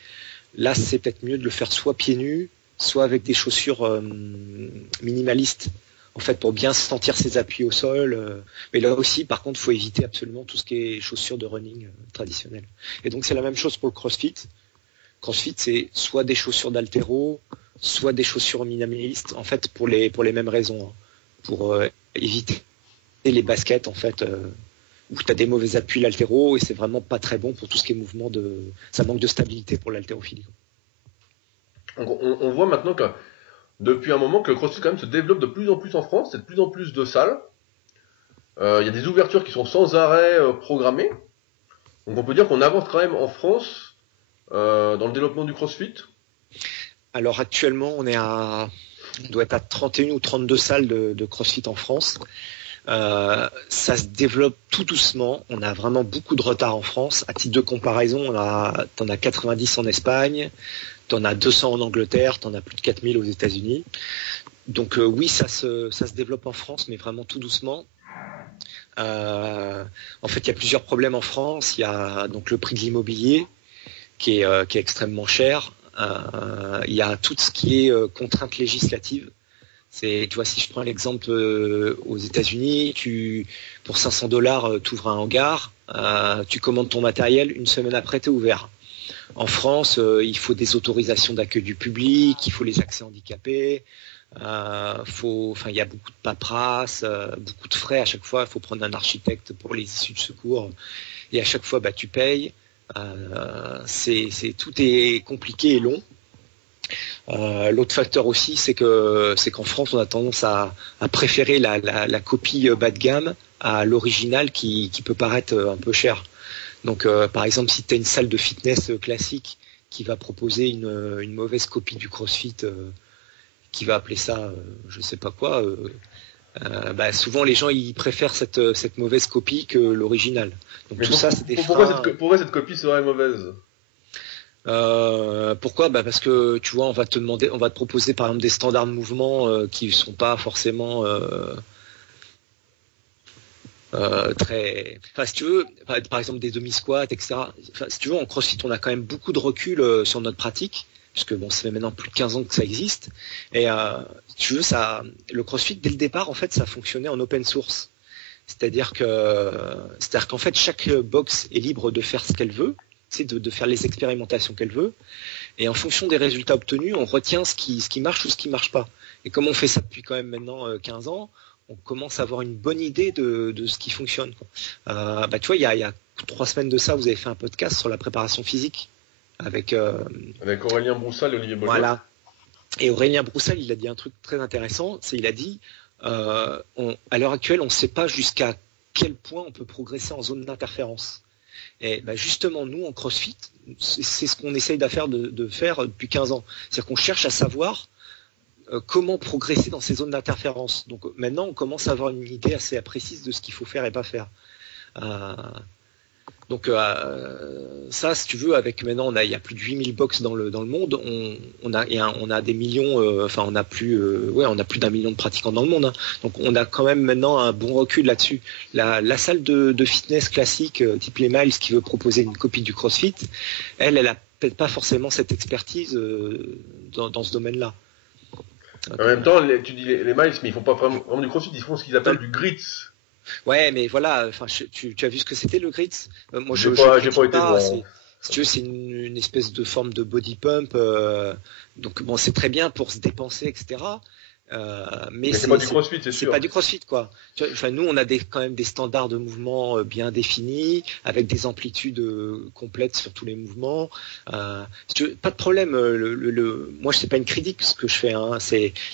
là, c'est peut-être mieux de le faire soit pieds nus, soit avec des chaussures minimalistes. En fait, pour bien sentir ses appuis au sol. Mais là aussi, par contre, il faut éviter absolument tout ce qui est chaussures de running traditionnelles. Et donc, c'est la même chose pour le CrossFit. CrossFit, c'est soit des chaussures d'haltéro, soit des chaussures minimalistes, en fait, pour les mêmes raisons. Hein. Pour éviter les baskets, en fait, où tu as des mauvais appuis l'haltéro, et c'est vraiment pas très bon pour tout ce qui est mouvement ça manque de stabilité pour l'haltérophilie. On voit maintenant que depuis un moment que le CrossFit quand même se développe de plus en plus en France, il y a de plus en plus de salles. Il y a des ouvertures qui sont sans arrêt programmées. Donc on peut dire qu'on avance quand même en France dans le développement du CrossFit. Alors actuellement on doit être à 31 ou 32 salles de CrossFit en France. Ça se développe tout doucement. On a vraiment beaucoup de retard en France. À titre de comparaison, t'en as 90 en Espagne. T'en as 200 en Angleterre, t'en as plus de 4000 aux États-Unis. Donc oui, ça se développe en France, mais vraiment tout doucement. En fait, il y a plusieurs problèmes en France. Il y a donc le prix de l'immobilier qui est extrêmement cher. Il y a tout ce qui est contraintes législatives. Tu vois, si je prends l'exemple aux États-Unis, pour $500, tu ouvres un hangar, tu commandes ton matériel, une semaine après, tu es ouvert. En France, il faut des autorisations d'accueil du public, il faut les accès handicapés, il y a beaucoup de paperasse, beaucoup de frais à chaque fois. Il faut prendre un architecte pour les issues de secours et à chaque fois, tu payes. Tout est compliqué et long. L'autre facteur aussi, c'est qu'en France, on a tendance à préférer la copie bas de gamme à l'original qui peut paraître un peu cher. Donc, par exemple, si tu as une salle de fitness classique qui va proposer une mauvaise copie du CrossFit, qui va appeler ça, je sais pas quoi, souvent les gens ils préfèrent cette mauvaise copie que l'original. Donc mais tout ça, c'est des freins. Pourquoi cette copie serait mauvaise? Pourquoi ? Parce que tu vois, on va te proposer par exemple des standards de mouvement qui sont pas forcément très. Enfin, si tu veux, par exemple des demi-squats, etc. Enfin, si tu veux, en CrossFit, on a quand même beaucoup de recul sur notre pratique, puisque bon, ça fait maintenant plus de 15 ans que ça existe. Et si tu veux, le CrossFit dès le départ, en fait, ça fonctionnait en open source. C'est-à-dire qu'en fait, chaque box est libre de faire ce qu'elle veut. C'est de faire les expérimentations qu'elle veut, et en fonction des résultats obtenus, on retient ce qui marche ou ce qui marche pas. Et comme on fait ça depuis quand même maintenant 15 ans, on commence à avoir une bonne idée de ce qui fonctionne. Tu vois, il y a 3 semaines de ça, vous avez fait un podcast sur la préparation physique avec Aurélien Broussal et Olivier Bollard. Voilà. Et Aurélien Broussal, il a dit un truc très intéressant, il a dit à l'heure actuelle, on ne sait pas jusqu'à quel point on peut progresser en zone d'interférence. Et justement, nous, en CrossFit, c'est ce qu'on essaye de faire depuis 15 ans. C'est-à-dire qu'on cherche à savoir comment progresser dans ces zones d'interférence. Donc maintenant, on commence à avoir une idée assez précise de ce qu'il faut faire et pas faire. Ça, si tu veux, avec maintenant, il y a plus de 8000 box dans le monde. On a des millions, on a plus d'1 million de pratiquants dans le monde. Hein. Donc, on a quand même maintenant un bon recul là-dessus. La salle de fitness classique, type les Miles, qui veut proposer une copie du CrossFit, elle a peut-être pas forcément cette expertise dans ce domaine-là. En même temps, tu dis les Miles, mais ils font pas vraiment du CrossFit, ils font ce qu'ils appellent du grits. Ouais, mais voilà, tu as vu ce que c'était le grits ? Moi, j'ai pas été bon. Si tu veux, c'est une espèce de forme de body pump. Donc bon, c'est très bien pour se dépenser, etc. Mais c'est pas du CrossFit, c'est sûr. C'est pas du CrossFit, quoi. Nous, on a quand même des standards de mouvement bien définis, avec des amplitudes complètes sur tous les mouvements. Si tu veux, pas de problème. Moi, c'est pas une critique ce que je fais. Hein.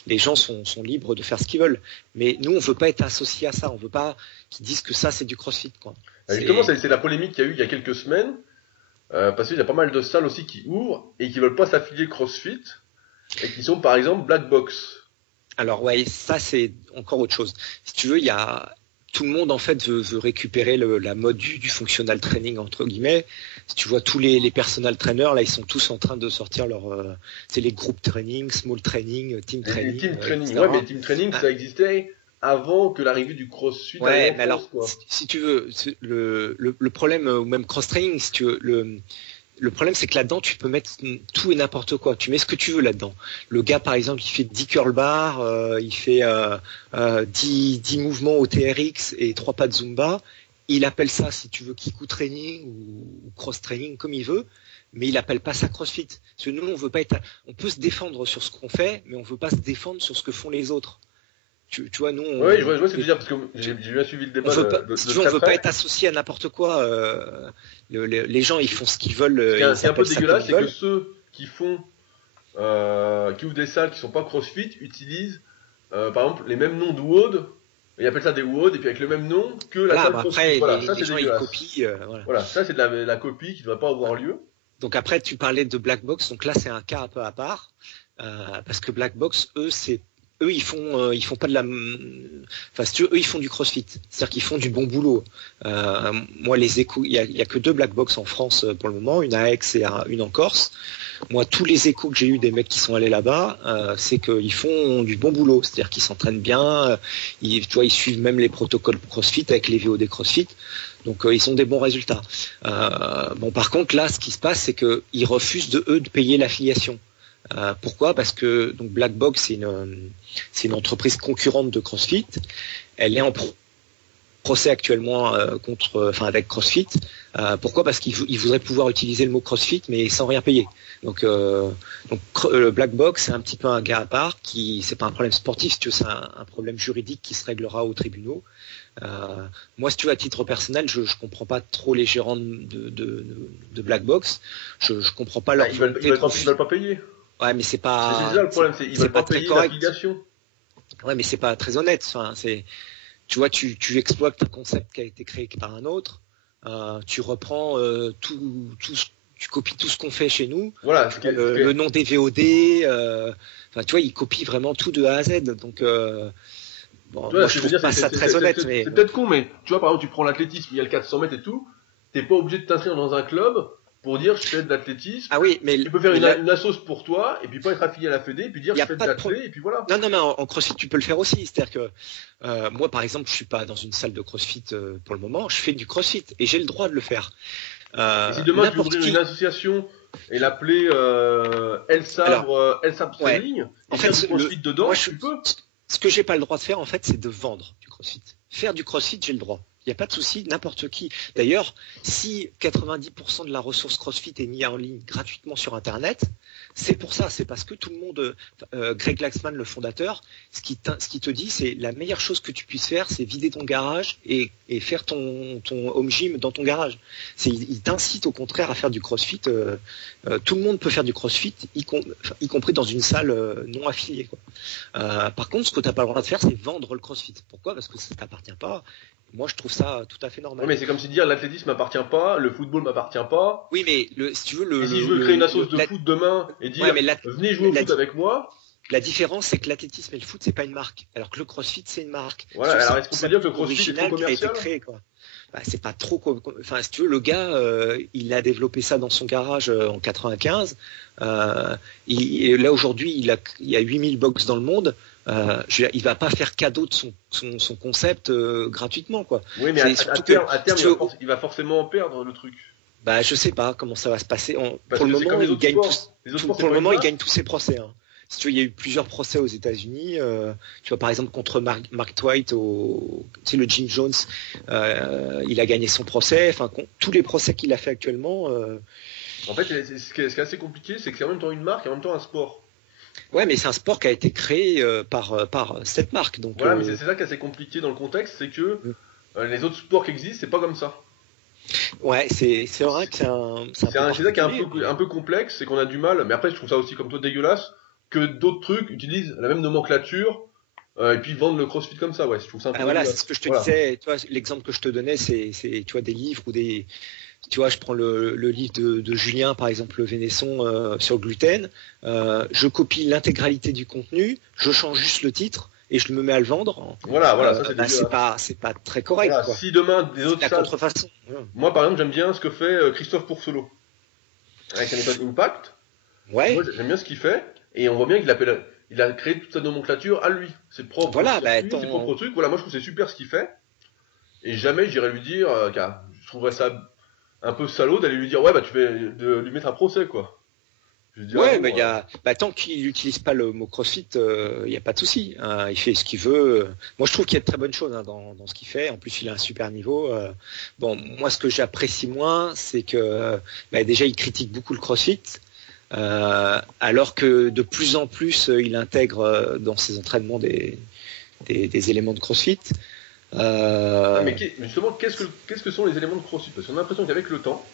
Les gens sont libres de faire ce qu'ils veulent. Mais nous, on veut pas être associés à ça. On veut pas qu'ils disent que ça, c'est du CrossFit, quoi. Justement, c'est la polémique qu'il y a eu il y a quelques semaines, parce qu'il y a pas mal de salles aussi qui ouvrent et qui veulent pas s'affilier CrossFit et qui sont par exemple Black Box. Alors ouais, ça c'est encore autre chose. Si tu veux, tout le monde en fait veut récupérer la mode du functional training entre guillemets. Si tu vois tous les personal trainers là, ils sont tous en train de sortir c'est les groupes training, small training, team training. Team training, ouais, mais team training ça existait avant que l'arrivée du CrossFit. Ouais, mais alors si tu veux, le problème ou même cross training, si tu veux, le problème, c'est que là-dedans, tu peux mettre tout et n'importe quoi. Tu mets ce que tu veux là-dedans. Le gars, par exemple, il fait 10 curl bars, il fait 10 mouvements au TRX et 3 pas de Zumba. Il appelle ça, si tu veux, Kiku training ou cross training, comme il veut, mais il appelle pas ça CrossFit. Parce que nous, on peut se défendre sur ce qu'on fait, mais on veut pas se défendre sur ce que font les autres. Tu vois, nous. Oui, je vois ce que tu veux dire, parce que j'ai bien suivi le débat. On veut pas être associé à n'importe quoi. Les gens, ils font ce qu'ils veulent. Ce qui est un peu dégueulasse, c'est que ceux qui ouvrent des salles qui sont pas CrossFit utilisent, par exemple, les mêmes noms de WOD. Ils appellent ça des WOD, et puis avec le même nom que la salle CrossFit. Après, voilà, ça les c'est gens, dégueulasse. Ils copient. Voilà, ça c'est de la copie qui ne devrait pas avoir lieu. Donc après, tu parlais de Black Box. Donc là, c'est un cas un peu à part, parce que Black Box, eux, ils font pas de la. Enfin, si tu veux, eux, ils font du CrossFit. C'est-à-dire qu'ils font du bon boulot. Moi, les échos, il y a que 2 Black Box en France pour le moment, une à Aix et une en Corse. Moi, tous les échos que j'ai eu des mecs qui sont allés là-bas, c'est qu'ils font du bon boulot. C'est-à-dire qu'ils s'entraînent bien. Tu vois, ils suivent même les protocoles CrossFit avec les VOD CrossFit. Donc, ils ont des bons résultats. Par contre, là, ce qui se passe, c'est qu'ils refusent de payer l'affiliation. Pourquoi ? Parce que donc Black Box, c'est une entreprise concurrente de CrossFit. Elle est en procès actuellement avec CrossFit. Pourquoi ? Parce qu'ils voudraient pouvoir utiliser le mot CrossFit, mais sans rien payer. Donc le Black Box, c'est un petit peu un gars à part c'est pas un problème sportif, si tu veux, c'est un problème juridique qui se réglera aux tribunaux. Moi, si tu veux, à titre personnel, je comprends pas trop les gérants de Black Box. Je comprends pas leur volonté. Ils veulent pas payer. Ouais, mais c'est pas. C'est ça le problème, ils veulent pas payer l'affiliation. Ouais, mais c'est pas très honnête. Enfin, tu vois, tu exploites un concept qui a été créé par un autre. Tu reprends tu copies tout ce qu'on fait chez nous. Voilà. Le nom des VOD. Tu vois, ils copient vraiment tout de A à Z. Donc. Moi, je trouve pas ça très honnête. C'est peut-être con, mais tu vois, par exemple, tu prends l'athlétisme, il y a le 400 mètres et tout, t'es pas obligé de t'inscrire dans un club pour dire je fais de l'athlétisme. Ah oui, mais tu peux faire une assoce pour toi, et puis pas être affilié à la Fédé, et puis dire je fais de l'athlé, et puis voilà. Non, mais en CrossFit, tu peux le faire aussi. C'est-à-dire que moi, par exemple, je suis pas dans une salle de CrossFit pour le moment, je fais du CrossFit, et j'ai le droit de le faire. Et si demain tu ouvrais une association et l'appeler El Sabre Training, et faire du CrossFit dedans, tu peux. Ce que j'ai pas le droit de faire, en fait, c'est de vendre du CrossFit. Faire du CrossFit, j'ai le droit. Il n'y a pas de souci, n'importe qui. D'ailleurs, si 90% de la ressource CrossFit est mise en ligne gratuitement sur Internet, c'est pour ça, c'est parce que tout le monde, Greg Laxman, le fondateur, ce qui te dit, c'est la meilleure chose que tu puisses faire, c'est vider ton garage et faire ton home gym dans ton garage. Il t'incite au contraire à faire du CrossFit. Tout le monde peut faire du CrossFit, y compris dans une salle non affiliée, quoi. Par contre, ce que tu n'as pas le droit de faire, c'est vendre le CrossFit. Pourquoi ? Parce que ça ne t'appartient pas. Moi, je trouve ça tout à fait normal. Oui, mais c'est comme si dire l'athlétisme m'appartient pas, le football m'appartient pas. Oui, mais si tu veux et si je veux créer une association de foot demain et dire venez jouer au foot avec moi. La différence, c'est que l'athlétisme et le foot, c'est pas une marque, alors que le CrossFit, c'est une marque. Voilà. Alors est-ce qu'on peut dire que le CrossFit est trop commercial ? Créé, quoi. C'est pas trop. Enfin, si tu veux, le gars, il a développé ça dans son garage en 95. Là aujourd'hui, il y a 8000 box dans le monde. Il va pas faire cadeau de son concept gratuitement, quoi. Oui, mais à terme, il va forcément en perdre le truc. Je sais pas comment ça va se passer. Pour le moment, il gagne tous ses procès. Hein. Si tu veux, il y a eu plusieurs procès aux États-Unis. Tu vois, par exemple, contre Mark Twight, le Jim Jones, il a gagné son procès. Enfin, tous les procès qu'il a fait actuellement. En fait, ce qui est assez compliqué, c'est que c'est en même temps une marque et en même temps un sport. Ouais, mais c'est un sport qui a été créé par cette marque. Donc, voilà, mais c'est ça qui est assez compliqué dans le contexte, c'est que les autres sports qui existent, c'est pas comme ça. Ouais, c'est vrai que c'est ça qui est un peu complexe, c'est qu'on a du mal. Mais après, je trouve ça aussi comme toi dégueulasse que d'autres trucs utilisent la même nomenclature et puis vendent le CrossFit comme ça. Ouais, je trouve ça un peu. Voilà, c'est ce que je te disais. Tu vois, l'exemple que je te donnais, c'est tu vois des livres ou des. Tu vois, je prends le livre de Julien, par exemple, le Vénesson sur le gluten. Je copie l'intégralité du contenu, je change juste le titre et je me mets à le vendre. Voilà, ça c'est pas très correct. Voilà, quoi. Si demain des autres la contrefaçon. Moi, par exemple, j'aime bien ce que fait Christophe Pourcelot avec la méthode Impact. Ouais. Moi, j'aime bien ce qu'il fait et on voit bien qu'il a créé toute sa nomenclature à lui, ses propres ses propres trucs. Voilà, moi je trouve que c'est super ce qu'il fait et jamais j'irais lui dire je trouverais ça un peu salaud d'aller lui dire tu vas lui mettre un procès, quoi. Tant qu'il n'utilise pas le mot CrossFit, il n'y a pas de souci. Il fait ce qu'il veut. Moi, je trouve qu'il y a de très bonnes choses dans ce qu'il fait. En plus, il a un super niveau. Moi, ce que j'apprécie moins, c'est que déjà, il critique beaucoup le CrossFit, alors que de plus en plus, il intègre dans ses entraînements des éléments de CrossFit. Mais justement, qu'est-ce que sont les éléments de CrossFit ? Parce qu'on a l'impression qu'avec le temps,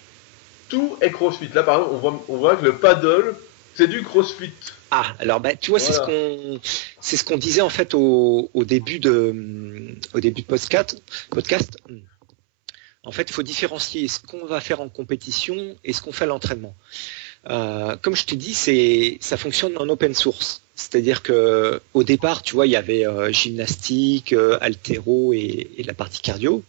tout est CrossFit. Là, par exemple, on voit que le paddle, c'est du CrossFit. Ah, alors tu vois, c'est ce qu'on disait en fait au début de podcast. En fait, il faut différencier ce qu'on va faire en compétition et ce qu'on fait à l'entraînement. Comme je te dis, ça fonctionne en open source. C'est-à-dire que au départ, tu vois, il y avait gymnastique, haltéro et la partie cardio.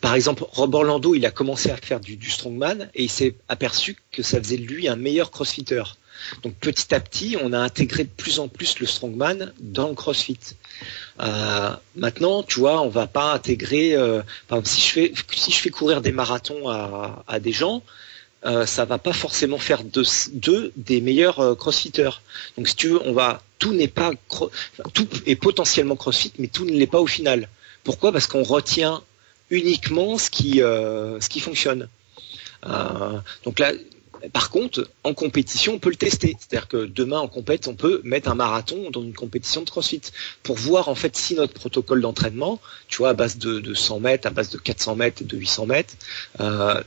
Par exemple, Rob Orlando, il a commencé à faire du strongman et il s'est aperçu que ça faisait de lui un meilleur crossfitter. Donc petit à petit, on a intégré de plus en plus le strongman dans le crossfit. Maintenant, tu vois, on va pas intégrer. Par exemple, si je fais courir des marathons à des gens, ça va pas forcément faire d'eux des meilleurs crossfitters. Donc si tu veux, tout est potentiellement crossfit, mais tout ne l'est pas au final. Pourquoi ? Parce qu'on retient uniquement ce qui fonctionne. Donc là, par contre, en compétition, on peut le tester. C'est-à-dire que demain, en compète, on peut mettre un marathon dans une compétition de CrossFit pour voir en fait si notre protocole d'entraînement, tu vois, à base de 100 mètres, à base de 400 mètres et de 800 mètres,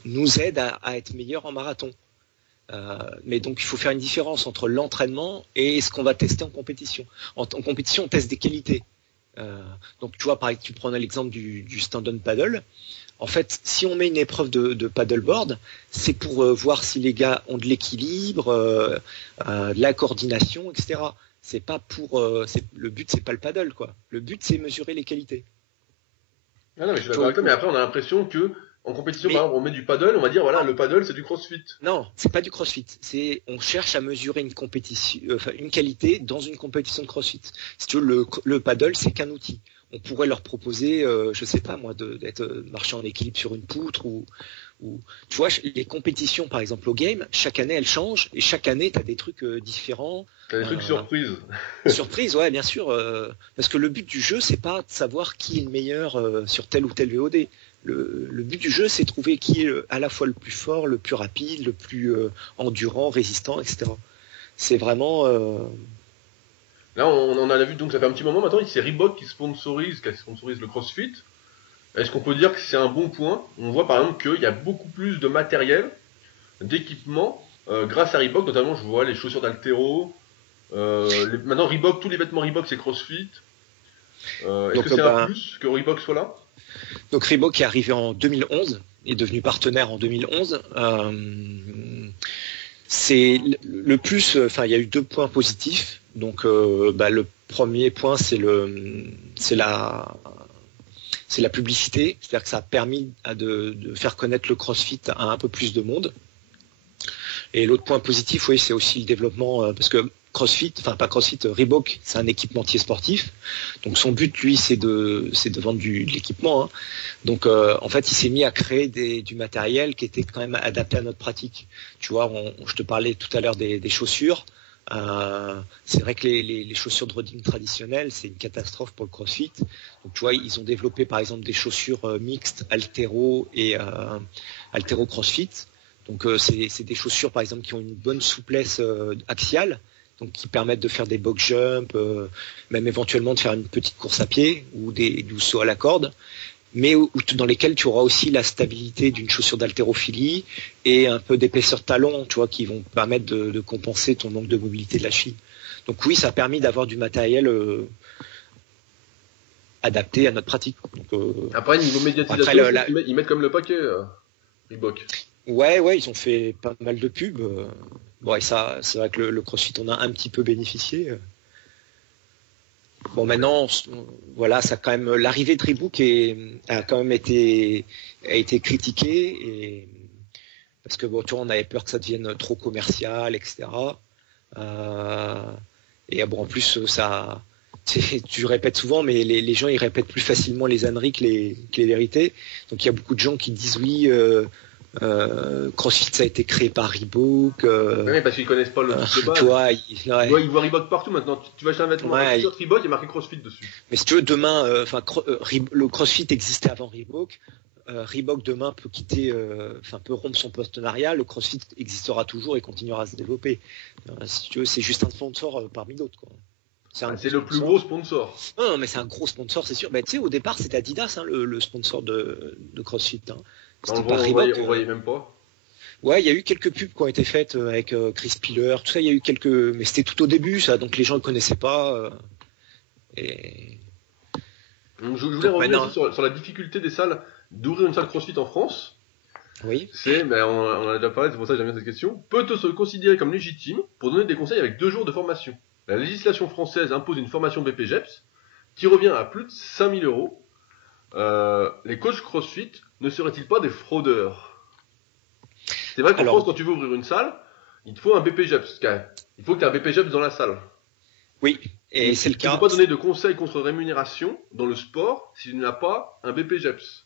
nous aide à être meilleur en marathon. Mais donc, il faut faire une différence entre l'entraînement et ce qu'on va tester en compétition. En compétition, on teste des qualités. Donc, tu vois, pareil, tu prenais l'exemple du stand-on paddle. En fait, si on met une épreuve de paddleboard, c'est pour voir si les gars ont de l'équilibre, de la coordination, etc. C'est pas le but, c'est pas le paddle, quoi. Le but, c'est mesurer les qualités. Ah non, mais je suis d'accord avec toi, mais après, on a l'impression que en compétition, par exemple, on met du paddle, on va dire, voilà, le paddle, c'est du crossfit. Non, c'est pas du crossfit. On cherche à mesurer une compétition, une qualité dans une compétition de crossfit. Si tu veux, le paddle, c'est qu'un outil. On pourrait leur proposer, je sais pas moi, d'être marcher en équilibre sur une poutre ou tu vois, les compétitions par exemple au game, chaque année elles changent et chaque année tu as des trucs différents. T'as des trucs surprises. Surprise, ouais, bien sûr, parce que le but du jeu c'est pas de savoir qui est le meilleur sur tel ou tel VOD. Le but du jeu c'est de trouver qui est à la fois le plus fort, le plus rapide, le plus endurant, résistant, etc. C'est vraiment Là, on en a vu, donc ça fait un petit moment maintenant, c'est Reebok qui sponsorise le CrossFit. Est-ce qu'on peut dire que c'est un bon point ? On voit par exemple qu'il y a beaucoup plus de matériel, d'équipement, grâce à Reebok, notamment je vois les chaussures d'haltéro. Maintenant Reebok, tous les vêtements Reebok c'est CrossFit. Est-ce que c'est un plus que Reebok soit là ? Donc Reebok est arrivé en 2011, est devenu partenaire en 2011. C'est le plus, enfin il y a eu 2 points positifs. Donc le premier point c'est la publicité, c'est-à-dire que ça a permis de faire connaître le CrossFit à un peu plus de monde. Et l'autre point positif, oui, c'est aussi le développement, parce que Reebok, c'est un équipementier sportif. Donc son but, lui, c'est de vendre de l'équipement. Hein. Donc en fait, il s'est mis à créer du matériel qui était quand même adapté à notre pratique. Tu vois, je te parlais tout à l'heure des chaussures. C'est vrai que les chaussures de running traditionnelles, c'est une catastrophe pour le CrossFit. Donc tu vois, ils ont développé par exemple des chaussures mixtes haltéro et haltéro CrossFit. Donc c'est des chaussures par exemple qui ont une bonne souplesse axiale, donc qui permettent de faire des box jumps, même éventuellement de faire une petite course à pied ou du saut à la corde, mais dans lesquelles tu auras aussi la stabilité d'une chaussure d'haltérophilie et un peu d'épaisseur de talon, tu vois, qui vont permettre de compenser ton manque de mobilité de la cheville. Donc oui, ça a permis d'avoir du matériel adapté à notre pratique. Donc, après, niveau médiatisation, ils mettent comme le paquet, Reebok. Ouais, ils ont fait pas mal de pubs. Bon, et ça, c'est vrai que le CrossFit en a un petit peu bénéficié. Bon, maintenant, voilà, ça quand même, l'arrivée de Reebok a quand même été critiquée parce que bon, tu vois, on avait peur que ça devienne trop commercial, etc. Et bon, en plus, ça, tu répètes souvent, mais les gens ils répètent plus facilement les âneries que les vérités. Donc il y a beaucoup de gens qui disent oui. CrossFit ça a été créé par Reebok. Oui, parce qu'ils connaissent pas le truc de base. Ils voient Reebok partout maintenant. Tu vas acheter un vêtement t-shirt Reebok, il y a marqué CrossFit dessus. Mais si tu veux, demain, le CrossFit existait avant Reebok. Reebok demain peut peut rompre son partenariat. Le CrossFit existera toujours et continuera à se développer. Si tu veux, c'est juste un sponsor parmi d'autres, quoi. C'est le plus gros sponsor. Non, mais c'est un gros sponsor, c'est sûr. Tu sais, au départ, c'était Adidas, hein, le sponsor de CrossFit. Hein. On voyait même pas. Ouais, il y a eu quelques pubs qui ont été faites avec Chris Piller, tout ça, il y a eu mais c'était tout au début, ça, donc les gens ne connaissaient pas. Je voulais revenir aussi sur la difficulté des salles d'ouvrir une salle CrossFit en France. Oui. On en a déjà parlé, c'est pour ça que j'aime bien cette question. Peut-on se considérer comme légitime pour donner des conseils avec 2 jours de formation ? La législation française impose une formation BPGEPS qui revient à plus de 5 000 €. Les coachs CrossFit ne seraient-ils pas des fraudeurs ? C'est vrai qu'en France, quand tu veux ouvrir une salle, il te faut un BPGEPS. Il faut que tu aies un BPGEPS dans la salle. Oui, et c'est le cas. Tu ne peux pas donner de conseils contre rémunération dans le sport si tu n'as pas un BPGEPS.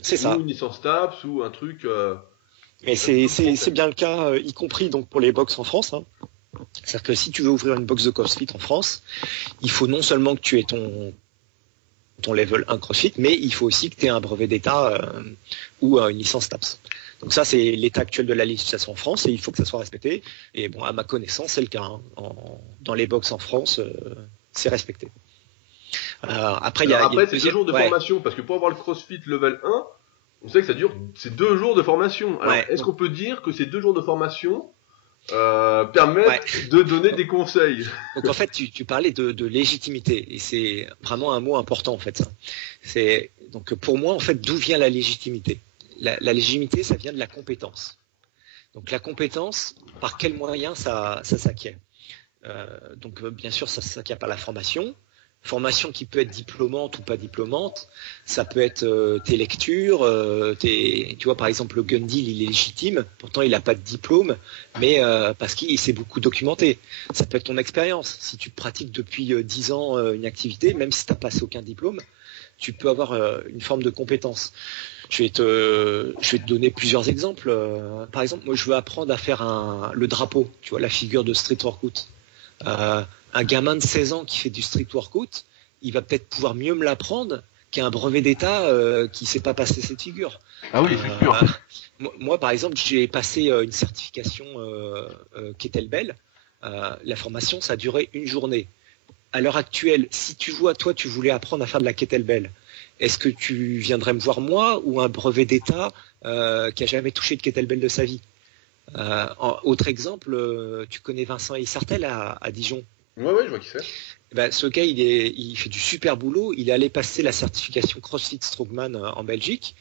C'est ça. Ou une licence TAPS ou un truc... Mais c'est bien le cas, y compris donc pour les box en France. Hein. C'est-à-dire que si tu veux ouvrir une box de CrossFit en France, il faut non seulement que tu aies ton level 1 CrossFit, mais il faut aussi que tu aies un brevet d'État ou une licence TAPS. Donc ça, c'est l'état actuel de la législation en France et il faut que ça soit respecté. Et bon, à ma connaissance, c'est le cas. Hein. Dans les box en France, c'est respecté. Après, c'est 2 jours de formation, parce que pour avoir le CrossFit level 1, on sait que c'est 2 jours de formation. Alors, est-ce qu'on peut dire que ces 2 jours de formation permettent de donner des conseils? Donc en fait, tu parlais de légitimité, et c'est vraiment un mot important en fait. Donc pour moi, en fait, d'où vient la légitimité? La légitimité, ça vient de la compétence. Donc la compétence, par quels moyens ça s'acquiert? Donc bien sûr, ça s'acquiert par la formation. Formation qui peut être diplômante ou pas diplômante, ça peut être tes lectures, tu vois par exemple le gun deal il est légitime, pourtant il n'a pas de diplôme, mais parce qu'il s'est beaucoup documenté. Ça peut être ton expérience, si tu pratiques depuis 10 ans une activité, même si tu n'as passé aucun diplôme, tu peux avoir une forme de compétence. Je vais te donner plusieurs exemples. Par exemple, moi je veux apprendre à faire le drapeau, tu vois la figure de street workout. Un gamin de 16 ans qui fait du street workout, il va peut-être pouvoir mieux me l'apprendre qu'un brevet d'État qui ne sait pas passer cette figure. Ah oui, c'est sûr. Moi, par exemple, j'ai passé une certification kettlebell. La formation, ça a duré une journée. À l'heure actuelle, si tu voulais apprendre à faire de la kettlebell, est-ce que tu viendrais me voir moi ou un brevet d'État qui a jamais touché de kettlebell de sa vie? Autre exemple, tu connais Vincent Isartel à Dijon? Ouais, je vois qui c'est. Ce gars, il fait du super boulot. Il est allé passer la certification CrossFit Strongman en Belgique.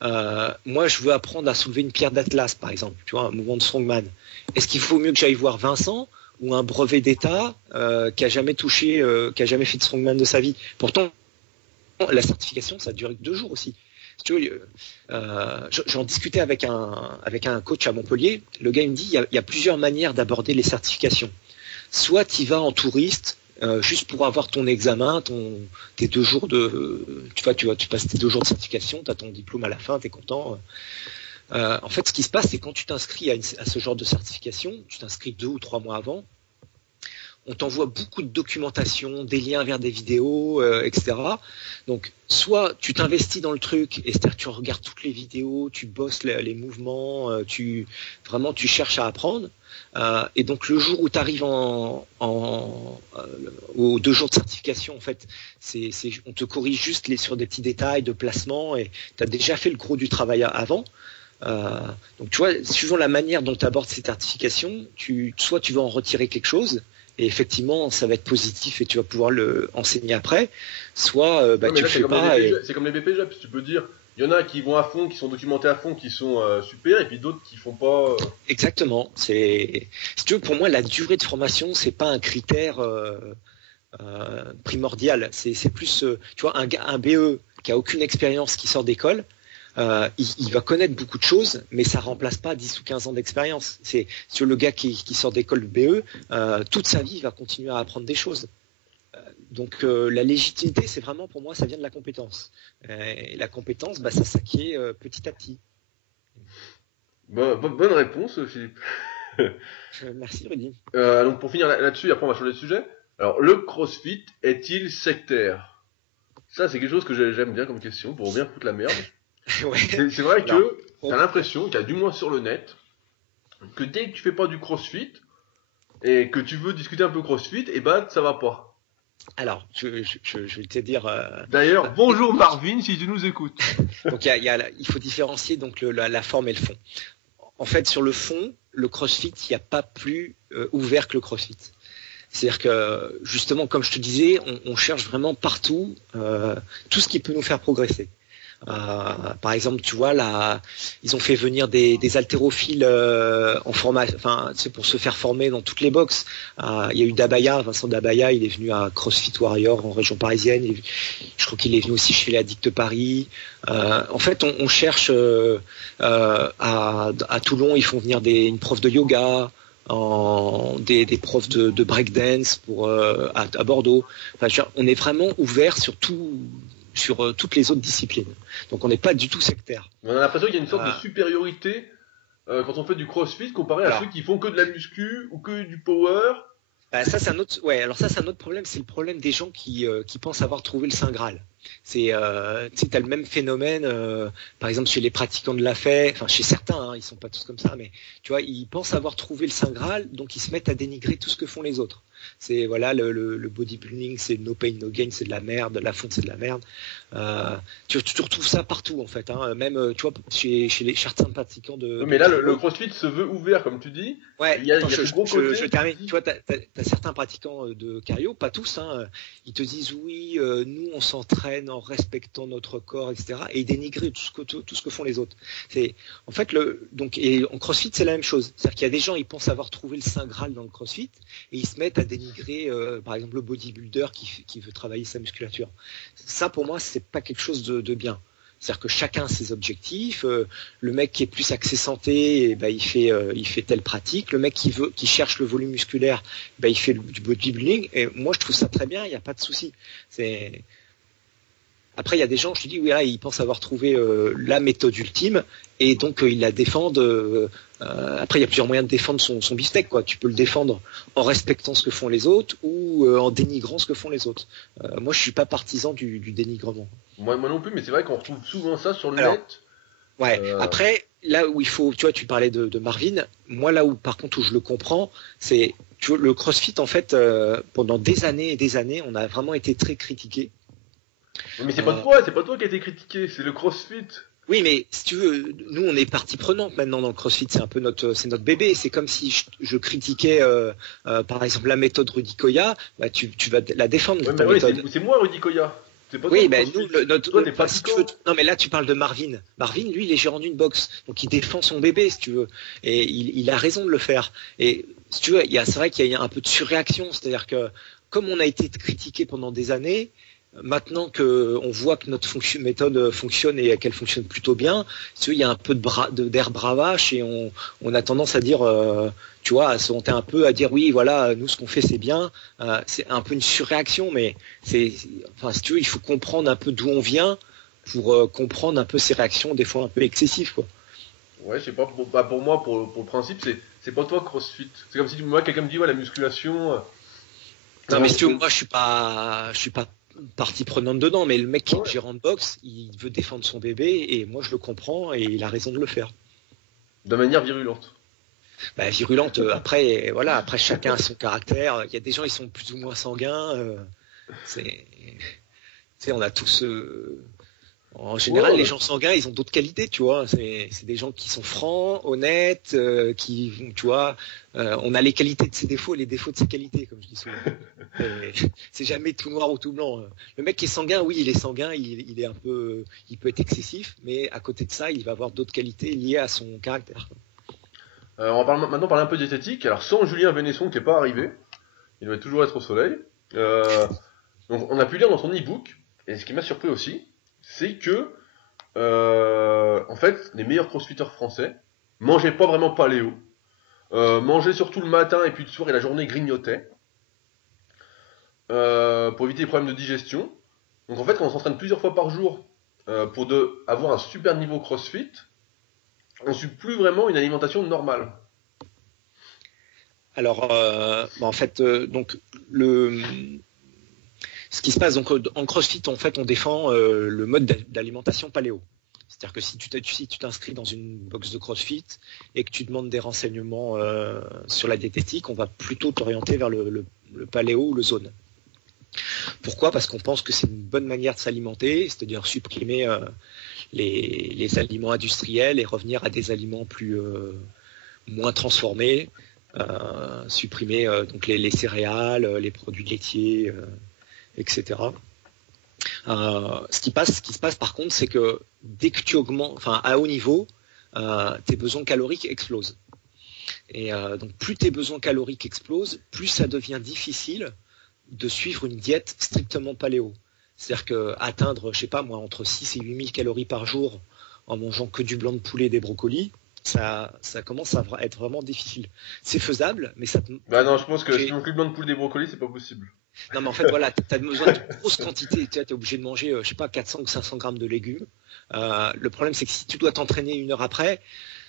Moi, je veux apprendre à soulever une pierre d'Atlas, par exemple, tu vois, un mouvement de Strongman. Est-ce qu'il faut mieux que j'aille voir Vincent ou un brevet d'État qui a jamais fait de Strongman de sa vie? Pourtant, la certification, ça a duré que 2 jours aussi. Si tu veux, j'en discutais avec un coach à Montpellier. Le gars il me dit il y a plusieurs manières d'aborder les certifications. Soit tu y vas en touriste, juste pour avoir ton examen, tes 2 jours tu passes tes 2 jours de certification, tu as ton diplôme à la fin, tu es content. En fait, ce qui se passe, c'est quand tu t'inscris à ce genre de certification, tu t'inscris 2 ou 3 mois avant, on t'envoie beaucoup de documentation, des liens vers des vidéos, etc. Donc, soit tu t'investis dans le truc, et c'est-à-dire tu regardes toutes les vidéos, tu bosses les mouvements, tu cherches à apprendre. Et donc, le jour où tu arrives aux 2 jours de certification, en fait, on te corrige juste sur des petits détails de placement, et tu as déjà fait le gros du travail avant. Donc, tu vois, suivant la manière dont tu abordes ces certifications, soit tu vas en retirer quelque chose, et effectivement, ça va être positif et tu vas pouvoir le enseigner après. Soit tu le fais pas. C'est comme les BPJEPS, tu peux dire. Il y en a qui vont à fond, qui sont documentés à fond, qui sont super, et puis d'autres qui font pas. Exactement. Si tu veux, pour moi, la durée de formation, c'est pas un critère primordial. C'est plus, tu vois, un BE qui a aucune expérience, qui sort d'école. Il va connaître beaucoup de choses, mais ça remplace pas 10 ou 15 ans d'expérience. C'est sur le gars qui sort d'école BE, toute sa vie, il va continuer à apprendre des choses. Donc la légitimité, c'est vraiment pour moi, ça vient de la compétence. Et la compétence, ça s'acquiert petit à petit. Bonne réponse, Philippe. Merci, Rudy. Donc pour finir là-dessus, après on va changer de sujet. Alors, le CrossFit est-il sectaire? Ça, c'est quelque chose que j'aime bien comme question, pour bien foutre la merde. Ouais. C'est vrai que t'as l'impression, qu'il y a du moins sur le net, que dès que tu fais pas du CrossFit et que tu veux discuter un peu CrossFit, ça va pas. Alors, je vais te dire. D'ailleurs, bonjour Marvin, si tu nous écoutes. Donc il faut différencier donc la forme et le fond. En fait, sur le fond, le CrossFit, il n'y a pas plus ouvert que le CrossFit. C'est-à-dire que justement, comme je te disais, on cherche vraiment partout tout ce qui peut nous faire progresser. Par exemple, tu vois là, ils ont fait venir des haltérophiles en formation, enfin c'est pour se faire former dans toutes les boxes. Il y a eu Vincent Dabaya, il est venu à CrossFit Warrior en région parisienne. Je crois qu'il est venu aussi chez l'Addict Paris. En fait, on cherche à Toulon, ils font venir une prof de yoga. Des profs de breakdance à Bordeaux. Enfin, on est vraiment ouvert sur toutes les autres disciplines. Donc on n'est pas du tout sectaire. On a l'impression qu'il y a une sorte de supériorité quand on fait du crossfit comparé à Alors, ceux qui font que de la muscu ou que du power. ça c'est un autre, ouais. Alors ça c'est un autre problème, c'est le problème des gens qui pensent avoir trouvé le Saint Graal. C'est, tu sais, t'as le même phénomène, par exemple chez les pratiquants de la fête, enfin chez certains, hein, ils sont pas tous comme ça, mais tu vois, ils pensent avoir trouvé le Saint Graal, donc ils se mettent à dénigrer tout ce que font les autres. C'est voilà, le bodybuilding, c'est no pain no gain, c'est de la merde, la fonte c'est de la merde. Tu retrouves ça partout en fait, hein, même tu vois chez les certains pratiquants Oui, de mais là, le cardio. crossfit se veut ouvert, comme tu dis. Ouais, Il y a, attends, il y a ce gros côté je qui termine. dit. Tu vois, t'as certains pratiquants de cardio, pas tous, hein, ils te disent oui, nous on s'entraîne en respectant notre corps, etc. Et ils dénigrent tout ce que font les autres. C'est en fait donc et en CrossFit c'est la même chose. C'est-à-dire qu'il y a des gens ils pensent avoir trouvé le saint graal dans le CrossFit et ils se mettent à dénigrer, par exemple le bodybuilder qui veut travailler sa musculature. Ça pour moi c'est pas quelque chose de bien. C'est-à-dire que chacun a ses objectifs. Le mec qui est plus axé santé, eh ben, il fait telle pratique. Le mec qui cherche le volume musculaire, ben, il fait du bodybuilding. Et moi, je trouve ça très bien. Il n'y a pas de souci. Après, il y a des gens, je te dis, oui, là, ils pensent avoir trouvé la méthode ultime et donc ils la défendent. Après, il y a plusieurs moyens de défendre son beefsteak, quoi. Tu peux le défendre en respectant ce que font les autres ou en dénigrant ce que font les autres. Moi, je suis pas partisan du dénigrement. Moi non plus, mais c'est vrai qu'on retrouve souvent ça sur le Alors, net. ouais. Euh, Après, là où il faut, tu vois, tu parlais de Marvin. Moi, là où, par contre, où je le comprends, c'est, tu vois, le CrossFit, en fait, pendant des années et des années, on a vraiment été très critiqué. mais Euh, c'est pas toi qui a été critiqué, c'est le CrossFit. oui, mais si tu veux, nous, on est partie prenante maintenant dans le CrossFit. C'est un peu c'est notre bébé. C'est comme si je critiquais, par exemple, la méthode Rudy Koya. Bah, tu vas la défendre Ouais, mais ta ouais, méthode. c'est moi, Rudy Koya. C'est pas toi Oui, le ben nous, CrossFit. notre, Toi, t'es enfin, si tu veux, pratiquant. non, mais là, tu parles de Marvin. Marvin, lui, il est gérant d'une box, donc il défend son bébé, si tu veux, et il a raison de le faire. Et si tu veux, c'est vrai qu'il y a un peu de surréaction, c'est-à-dire que comme on a été critiqué pendant des années, maintenant que on voit que notre méthode fonctionne et qu'elle fonctionne plutôt bien, si tu veux, il y a un peu d'air bravache et on a tendance à dire, tu vois, à se monter un peu, à dire oui, voilà, nous ce qu'on fait c'est bien. C'est un peu une surréaction, mais enfin, si tu veux, il faut comprendre un peu d'où on vient pour comprendre un peu ces réactions, des fois un peu excessives, quoi. Ouais, je sais pas, pour moi, pour le principe, c'est pas toi CrossFit. C'est comme si moi, quelqu'un me dit, ouais, la musculation. Non, mais si tu veux, Ouais, moi je suis pas partie prenante dedans, mais le mec qui est ouais. gérant de boxe, il veut défendre son bébé et moi je le comprends et il a raison de le faire. De manière virulente. Bah, virulente, après, voilà, après chacun a son caractère. Il y a des gens, ils sont plus ou moins sanguins. C'est, tu sais, on a tous. En Ouais, général, les gens sanguins, ils ont d'autres qualités, tu vois. C'est des gens qui sont francs, honnêtes, tu vois, on a les qualités de ses défauts et les défauts de ses qualités, comme je dis souvent. C'est jamais tout noir ou tout blanc. Le mec qui est sanguin, oui, il est sanguin, il est un peu, il peut être excessif, mais à côté de ça, il va avoir d'autres qualités liées à son caractère. On va maintenant parler un peu d'esthétique. Alors, sans Julien Vénesson qui est pas arrivé, il doit toujours être au soleil. Euh, donc, on a pu lire dans son e-book, et ce qui m'a surpris aussi, c'est que, en fait, les meilleurs crossfitters français mangeaient pas vraiment paléo, mangeaient surtout le matin et puis le soir et la journée grignotaient, pour éviter les problèmes de digestion. Donc, en fait, quand on s'entraîne plusieurs fois par jour pour avoir un super niveau crossfit, on suit plus vraiment une alimentation normale. Alors, en fait, donc le ce qui se passe donc en CrossFit, en fait, on défend le mode d'alimentation paléo. C'est-à-dire que si tu t'inscris dans une box de CrossFit et que tu demandes des renseignements sur la diététique, on va plutôt t'orienter vers le paléo ou le zone. Pourquoi? Parce qu'on pense que c'est une bonne manière de s'alimenter, c'est-à-dire supprimer les aliments industriels et revenir à des aliments moins transformés, supprimer donc les céréales, les produits laitiers, etc. Ce qui se passe par contre, c'est que dès que tu augmentes, enfin à haut niveau, tes besoins caloriques explosent. Et donc plus tes besoins caloriques explosent, plus ça devient difficile de suivre une diète strictement paléo. C'est-à-dire que atteindre, je sais pas moi, entre 6 et 8 000 calories par jour en mangeant que du blanc de poulet et des brocolis, ça commence à être vraiment difficile. C'est faisable, mais ça te Bah non, je pense que si j'ai- on plus de poule des brocolis, c'est pas possible. non, mais en fait, voilà, tu as besoin de grosses quantités. Tu es obligé de manger, je sais pas, 400 ou 500 grammes de légumes. Le problème, c'est que si tu dois t'entraîner une heure après,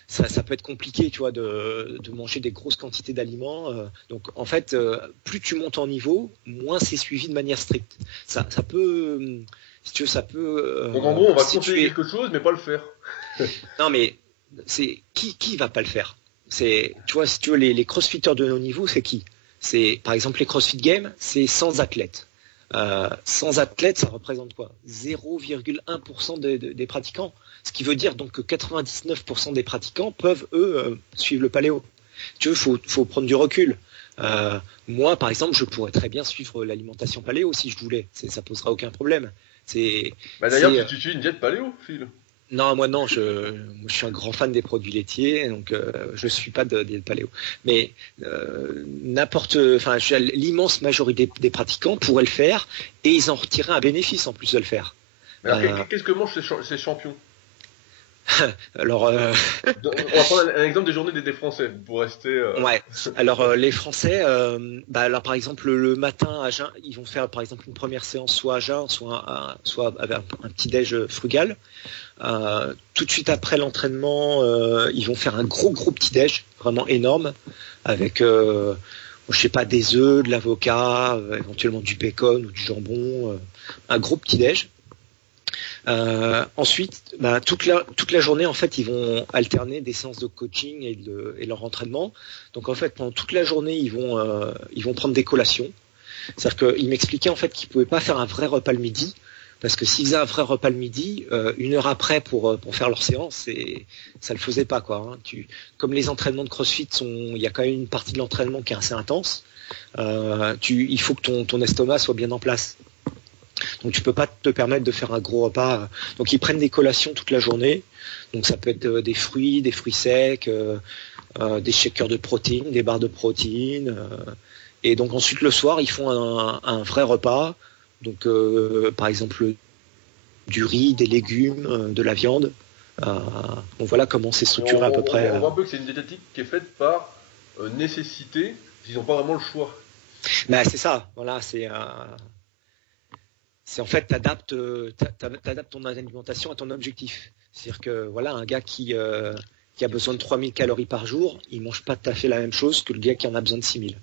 ça peut être compliqué, tu vois, de manger des grosses quantités d'aliments. Donc en fait, plus tu montes en niveau, moins c'est suivi de manière stricte. Ça peut, si tu veux, ça peut. Donc en gros, on va si conseiller quelque chose, mais pas le faire. Non, mais c'est qui va pas le faire? C'est, tu vois, si tu veux, les crossfitters de haut niveau, c'est qui? C'est, par exemple, les CrossFit Games, c'est 100 athlètes. 100 athlètes, ça représente quoi? 0,1% des pratiquants. Ce qui veut dire donc que 99% des pratiquants peuvent, eux, suivre le paléo. Tu vois, faut prendre du recul. Moi, par exemple, je pourrais très bien suivre l'alimentation paléo si je voulais. Ça posera aucun problème. D'ailleurs, tu suis une diète paléo, Phil. Non, moi non, je suis un grand fan des produits laitiers, donc je suis pas de diète paléo. Mais l'immense majorité des pratiquants pourraient le faire et ils en retireraient un bénéfice en plus de le faire. Mais alors, qu'est-ce que mangent ces champions? Alors, on va prendre un exemple des journées des Français pour rester. Ouais. Alors les Français, alors par exemple le matin à jeun, ils vont faire par exemple une première séance soit à jeun, soit avec un petit déj frugal. Tout de suite après l'entraînement, ils vont faire un gros petit déj, vraiment énorme, avec je sais pas, des œufs, de l'avocat, éventuellement du bacon ou du jambon, un gros petit déj. Ensuite, toute la journée, en fait, ils vont alterner des séances de coaching et leur entraînement. Donc, en fait, pendant toute la journée, ils vont prendre des collations. C'est-à-dire qu'il m'expliquait en fait qu'ils pouvaient pas faire un vrai repas le midi, parce que s'ils faisaient un vrai repas le midi, une heure après pour faire leur séance, ça le faisait pas, quoi. Hein. Comme les entraînements de CrossFit il y a quand même une partie de l'entraînement qui est assez intense. Il faut que ton estomac soit bien en place. Donc tu peux pas te permettre de faire un gros repas. Donc ils prennent des collations toute la journée. Donc ça peut être des fruits secs, des shakers de protéines, des barres de protéines. Et donc ensuite le soir ils font un vrai repas. Donc par exemple du riz, des légumes, de la viande. Donc voilà comment c'est structuré à peu près. On voit un peu que c'est une diététique qui est faite par nécessité. Ils n'ont pas vraiment le choix. C'est ça. Voilà, c'est en fait, t'adaptes ton alimentation à ton objectif. C'est-à-dire que voilà, un gars qui a besoin de 3000 calories par jour, il mange pas tout à fait la même chose que le gars qui en a besoin de 6000.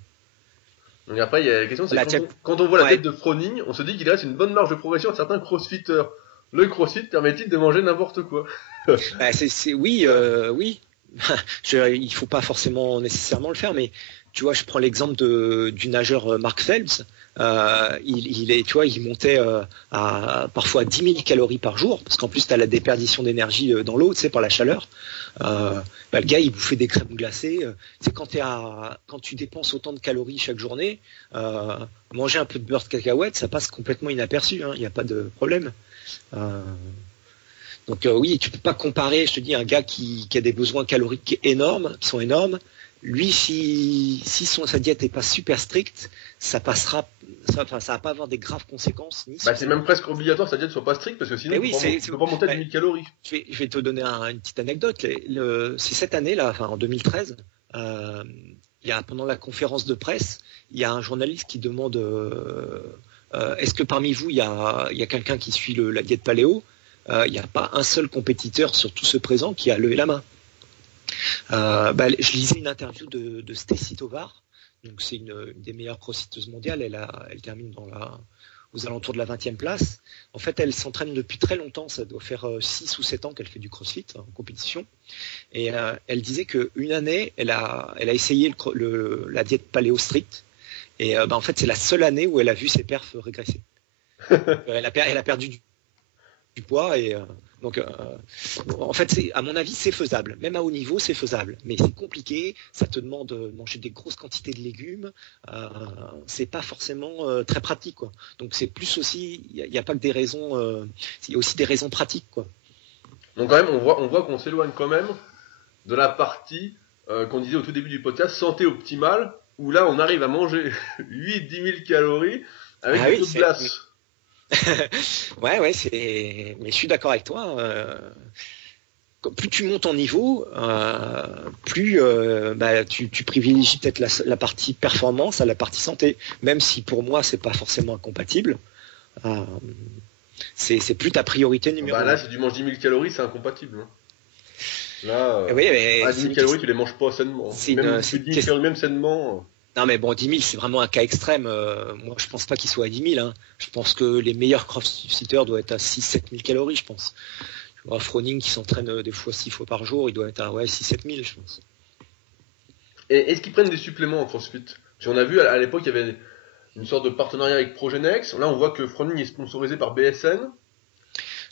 Donc après, il y a la question, c'est quand on voit la tête de Froning, on se dit qu'il reste une bonne marge de progression à certains crossfitters. Le crossfit permet-il de manger n'importe quoi? Oui. Il faut pas forcément nécessairement le faire, mais tu vois, je prends l'exemple du nageur Mark Phelps. Il montait à parfois 10 000 calories par jour, parce qu'en plus tu as la déperdition d'énergie dans l'eau, tu sais, par la chaleur. Le gars, il bouffait des crèmes glacées. Tu sais, quand tu dépenses autant de calories chaque journée, manger un peu de beurre de cacahuète, ça passe complètement inaperçu, hein, il n'y a pas de problème. Donc oui, tu peux pas comparer, je te dis, un gars qui a des besoins caloriques énormes, qui sont énormes. Lui, si sa diète est pas super stricte, ça va pas avoir des graves conséquences. C'est même presque obligatoire que sa diète soit pas stricte, parce que sinon tu peux pas monter à 1000 calories. Je vais te donner une petite anecdote. C'est cette année-là, enfin en 2013, pendant la conférence de presse, il y a un journaliste qui demande est-ce que parmi vous il y a quelqu'un qui suit la diète paléo? Il n'y a pas un seul compétiteur sur tous ceux présents qui a levé la main. Je lisais une interview de Stacy Tovar, donc c'est une des meilleures crossfiteuses mondiales. Elle termine aux alentours de la 20e place. En fait, elle s'entraîne depuis très longtemps. Ça doit faire 6 ou 7 ans qu'elle fait du crossfit en compétition. Et elle disait qu'une année, elle a essayé la diète paléo stricte. Et en fait, c'est la seule année où elle a vu ses perfs régresser. Elle a perdu du poids et donc en fait à mon avis c'est faisable, même à haut niveau c'est faisable, mais c'est compliqué, ça te demande de manger des grosses quantités de légumes, c'est pas forcément très pratique, quoi. Donc c'est plus aussi, il n'y a pas que des raisons, il y a aussi des raisons pratiques, quoi. Donc quand même on voit qu'on s'éloigne quand même de la partie qu'on disait au tout début du podcast, santé optimale, où là on arrive à manger 8-10 000 calories avec un peu de glace. Ouais, mais je suis d'accord avec toi. Plus tu montes en niveau, plus tu privilégies peut-être la partie performance à la partie santé, même si pour moi c'est pas forcément incompatible. C'est plus ta priorité numéro 1. Là, si tu manges 10 000 calories, c'est incompatible. Hein. Là, Oui, mais à 10 000 calories, tu les manges pas sainement. Même si tu dis 10 000 calories, même sainement. Non, mais bon, 10 000, c'est vraiment un cas extrême. Moi, je pense pas qu'il soit à 10 000. Hein. Je pense que les meilleurs crossfitters doivent être à 6-7 000 calories, je pense. Je vois Froning qui s'entraîne des fois 6 fois par jour, il doit être à 6-7 000, je pense. Et est-ce qu'ils prennent des suppléments en CrossFit? Parce qu'on a vu à l'époque, il y avait une sorte de partenariat avec Progenex. Là, on voit que Froning est sponsorisé par BSN.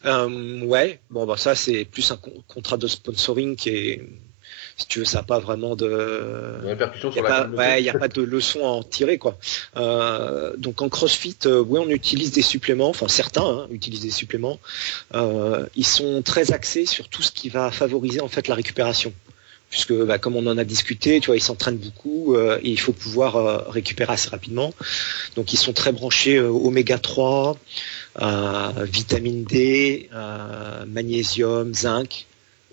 Ouais, bon, bah ça, c'est plus un contrat de sponsoring qui est. Si tu veux, ça n'a pas vraiment de répercussion sur la communauté. Il n'y a pas de leçon à en tirer, quoi. Donc en CrossFit, oui, on utilise des suppléments, enfin certains utilisent des suppléments. Ils sont très axés sur tout ce qui va favoriser en fait la récupération. Puisque comme on en a discuté, tu vois, ils s'entraînent beaucoup et il faut pouvoir récupérer assez rapidement. Donc ils sont très branchés oméga 3, vitamine D, magnésium, zinc.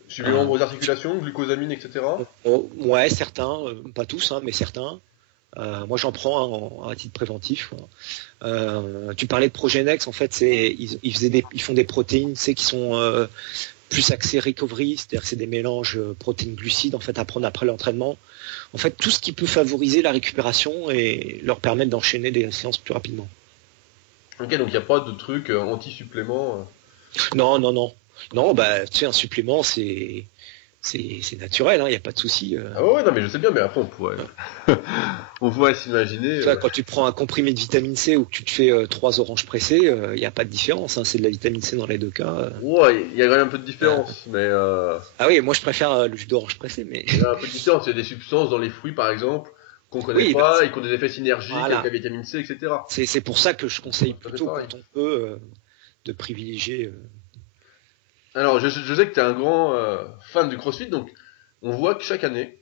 Suppléments aux articulations, glucosamine, etc. Ouais, certains, pas tous, mais certains. Moi, j'en prends à titre préventif. Tu parlais de Progenex, en fait, ils font des protéines, qui sont plus axées recovery, c'est-à-dire que c'est des mélanges protéines-glucides, en fait, à prendre après l'entraînement. En fait, tout ce qui peut favoriser la récupération et leur permettre d'enchaîner des séances plus rapidement. Ok, donc il n'y a pas de truc anti-supplément. Non. Non, tu sais, un supplément, c'est naturel, il n'y a pas de souci. Ah ouais, non, mais je sais bien, mais après, on pourrait s'imaginer. Quand tu prends un comprimé de vitamine C ou que tu te fais 3 oranges pressées, il n'y a pas de différence, c'est de la vitamine C dans les deux cas. Ouais, il y a quand même un peu de différence, mais... Ah oui, moi je préfère le jus d'orange pressé, mais... Il y a un peu de différence, il y a des substances dans les fruits, par exemple, qu'on connaît pas et qui ont des effets synergiques avec la vitamine C, etc. C'est pour ça que je conseille plutôt, quand on peut, de privilégier... Alors, je sais que tu es un grand fan du CrossFit, donc on voit que chaque année,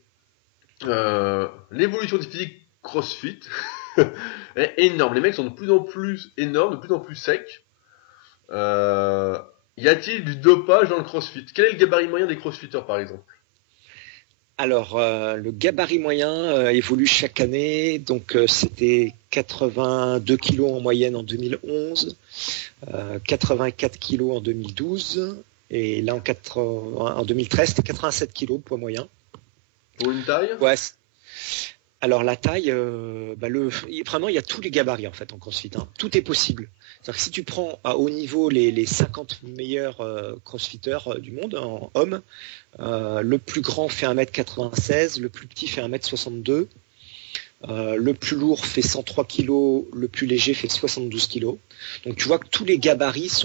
l'évolution des physiques CrossFit est énorme. Les mecs sont de plus en plus énormes, de plus en plus secs. Y a-t-il du dopage dans le CrossFit? Quel est le gabarit moyen des CrossFitters, par exemple? Alors, le gabarit moyen évolue chaque année, donc c'était 82 kilos en moyenne en 2011, 84 kilos en 2012, et là en 2013 c'était 87 kilos poids moyen. Pour une taille? Ouais. Alors la taille, vraiment il y a tous les gabarits en fait en CrossFit, tout est possible. C'est-à-dire que si tu prends à haut niveau les 50 meilleurs crossfitters du monde en hommes, le plus grand fait 1m96, le plus petit fait 1m62, le plus lourd fait 103 kg, le plus léger fait 72 kg. Donc tu vois que tous les gabarits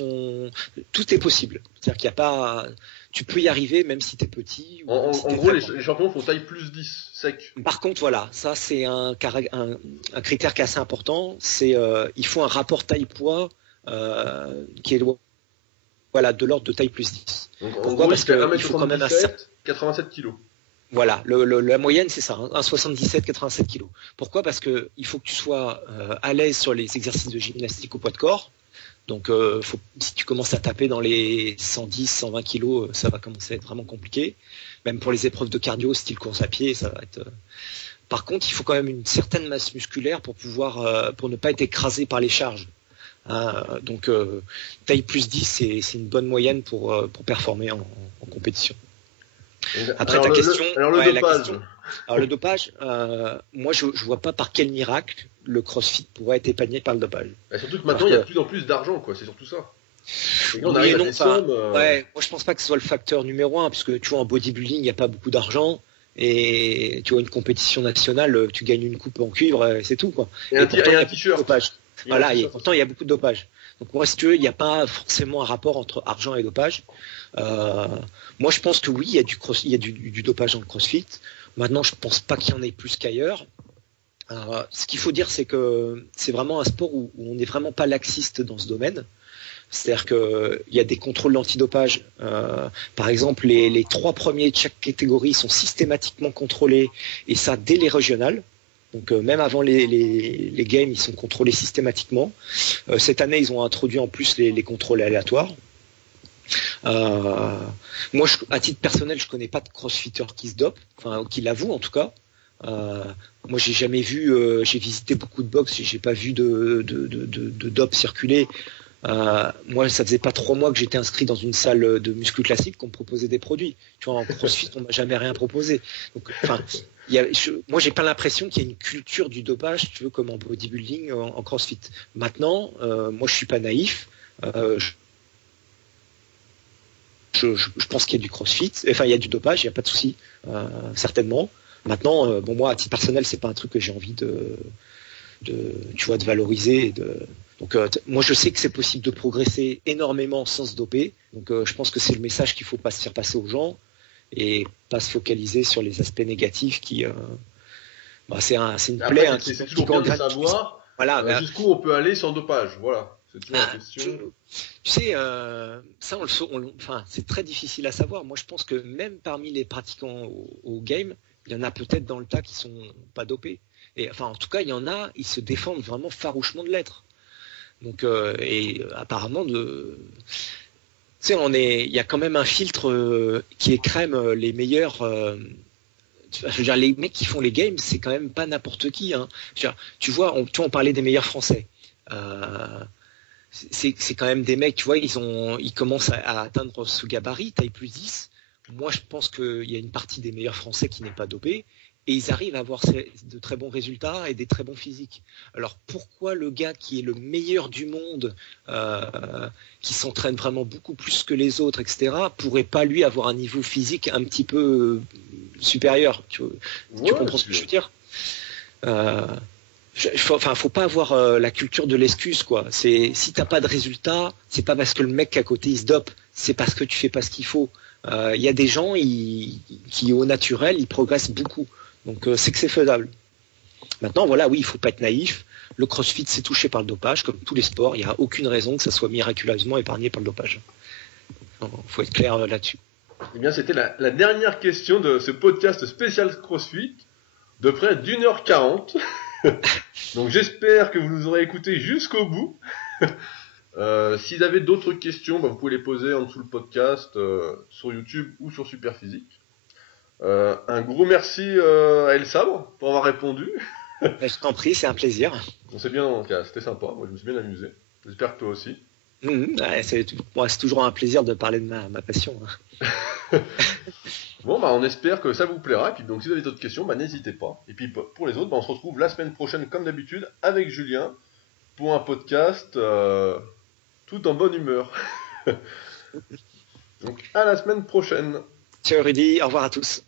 tout est possible. C'est-à-dire qu'il n'y a pas... Tu peux y arriver même si tu es petit. En gros, les champions font taille plus 10, sec. Par contre, voilà, ça c'est un critère qui est assez important. C'est il faut un rapport taille-poids qui est de l'ordre de taille plus 10. Donc, en gros, parce qu'il faut quand même 87 kg. Voilà, la moyenne c'est ça, 1,77, 87 kg. Pourquoi? Parce que il faut que tu sois à l'aise sur les exercices de gymnastique au poids de corps. Donc si tu commences à taper dans les 110, 120 kg, ça va commencer à être vraiment compliqué. Même pour les épreuves de cardio, style course à pied, ça va être... Par contre, il faut quand même une certaine masse musculaire pour ne pas être écrasé par les charges. Donc taille plus 10, c'est une bonne moyenne pour performer en compétition. Après ta question, le dopage, moi je vois pas par quel miracle le CrossFit pourrait être épargné par le dopage. Et surtout que maintenant il y a de plus en plus d'argent, quoi. C'est surtout ça. Ouais, moi je pense pas que ce soit le facteur numéro 1, puisque tu vois en bodybuilding il n'y a pas beaucoup d'argent. Et tu vois une compétition nationale, tu gagnes une coupe en cuivre, c'est tout quoi. Et un t-shirt. Voilà, pourtant il y a beaucoup de dopage. Donc moi si tu veux, il n'y a pas forcément un rapport entre argent et dopage. Moi je pense que oui, il y a du dopage dans le CrossFit. Maintenant je pense pas qu'il y en ait plus qu'ailleurs. Ce qu'il faut dire, c'est que c'est vraiment un sport où on n'est vraiment pas laxiste dans ce domaine. C'est-à-dire qu'il y a des contrôles d'antidopage. Par exemple, les 3 premiers de chaque catégorie sont systématiquement contrôlés, et ça dès les régionales. Donc même avant les games, ils sont contrôlés systématiquement. Cette année, ils ont introduit en plus les contrôles aléatoires. Moi, à titre personnel, je connais pas de crossfitter qui se dope, enfin qui l'avoue en tout cas. Moi, j'ai jamais vu. J'ai visité beaucoup de box, j'ai pas vu de dope circuler. Moi, ça faisait pas 3 mois que j'étais inscrit dans une salle de muscu classique qu'on me proposait des produits. Tu vois, en CrossFit, on m'a jamais rien proposé. Donc, enfin, moi, j'ai pas l'impression qu'il y a une culture du dopage, tu veux, comme en bodybuilding, en CrossFit. Maintenant, moi, je suis pas naïf. Je pense qu'il y a du CrossFit, enfin, il y a du dopage, il n'y a pas de souci, certainement. Maintenant, bon, moi, à titre personnel, c'est pas un truc que j'ai envie tu vois, de valoriser. Donc, moi, je sais que c'est possible de progresser énormément sans se doper. Donc, je pense que c'est le message qu'il faut pas se faire passer aux gens et pas se focaliser sur les aspects négatifs qui, c'est une plaie. Après, c'est toujours bien de savoir voilà, jusqu'où on peut aller sans dopage. Voilà, c'est toujours la question. Tu sais, ça, enfin, c'est très difficile à savoir. Moi, je pense que même parmi les pratiquants au game, il y en a peut-être dans le tas qui sont pas dopés. Et enfin, en tout cas, il y en a, ils se défendent vraiment farouchement de l'être. Donc, apparemment, tu sais, il y a quand même un filtre qui écrème les meilleurs. Je veux dire, les mecs qui font les games, c'est quand même pas n'importe qui. Hein. Tu vois, on parlait des meilleurs Français. C'est quand même des mecs, tu vois, ils commencent à atteindre ce gabarit, taille plus 10. Moi, je pense qu'il y a une partie des meilleurs Français qui n'est pas dopée. Et ils arrivent à avoir de très bons résultats et des très bons physiques. Alors pourquoi le gars qui est le meilleur du monde, qui s'entraîne vraiment beaucoup plus que les autres, etc., pourrait pas lui avoir un niveau physique un petit peu supérieur? Tu comprends ce que je veux dire? Faut pas avoir la culture de l'excuse, quoi. Si t'as pas de résultat, c'est pas parce que le mec à côté il se dope, c'est parce que tu fais pas ce qu'il faut. Il y a des gens qui au naturel ils progressent beaucoup. Donc c'est que c'est faisable. Maintenant, voilà, oui, il faut pas être naïf. Le CrossFit s'est touché par le dopage, comme tous les sports. Il n'y a aucune raison que ça soit miraculeusement épargné par le dopage. Il faut être clair là-dessus. Eh bien, c'était la dernière question de ce podcast spécial CrossFit, de près d'1h40. Donc j'espère que vous nous aurez écoutés jusqu'au bout. Si vous avez d'autres questions, vous pouvez les poser en dessous le podcast, sur YouTube ou sur Superphysique. Un gros merci à El Sabre pour avoir répondu. Je t'en prie, c'est un plaisir. C'était sympa, moi je me suis bien amusé. J'espère que toi aussi. C'est toujours un plaisir de parler de ma passion. Bon, on espère que ça vous plaira. Et puis donc si vous avez d'autres questions, n'hésitez pas. Et puis pour les autres, on se retrouve la semaine prochaine comme d'habitude avec Julien pour un podcast tout en bonne humeur. Donc à la semaine prochaine. Ciao Rudy, au revoir à tous.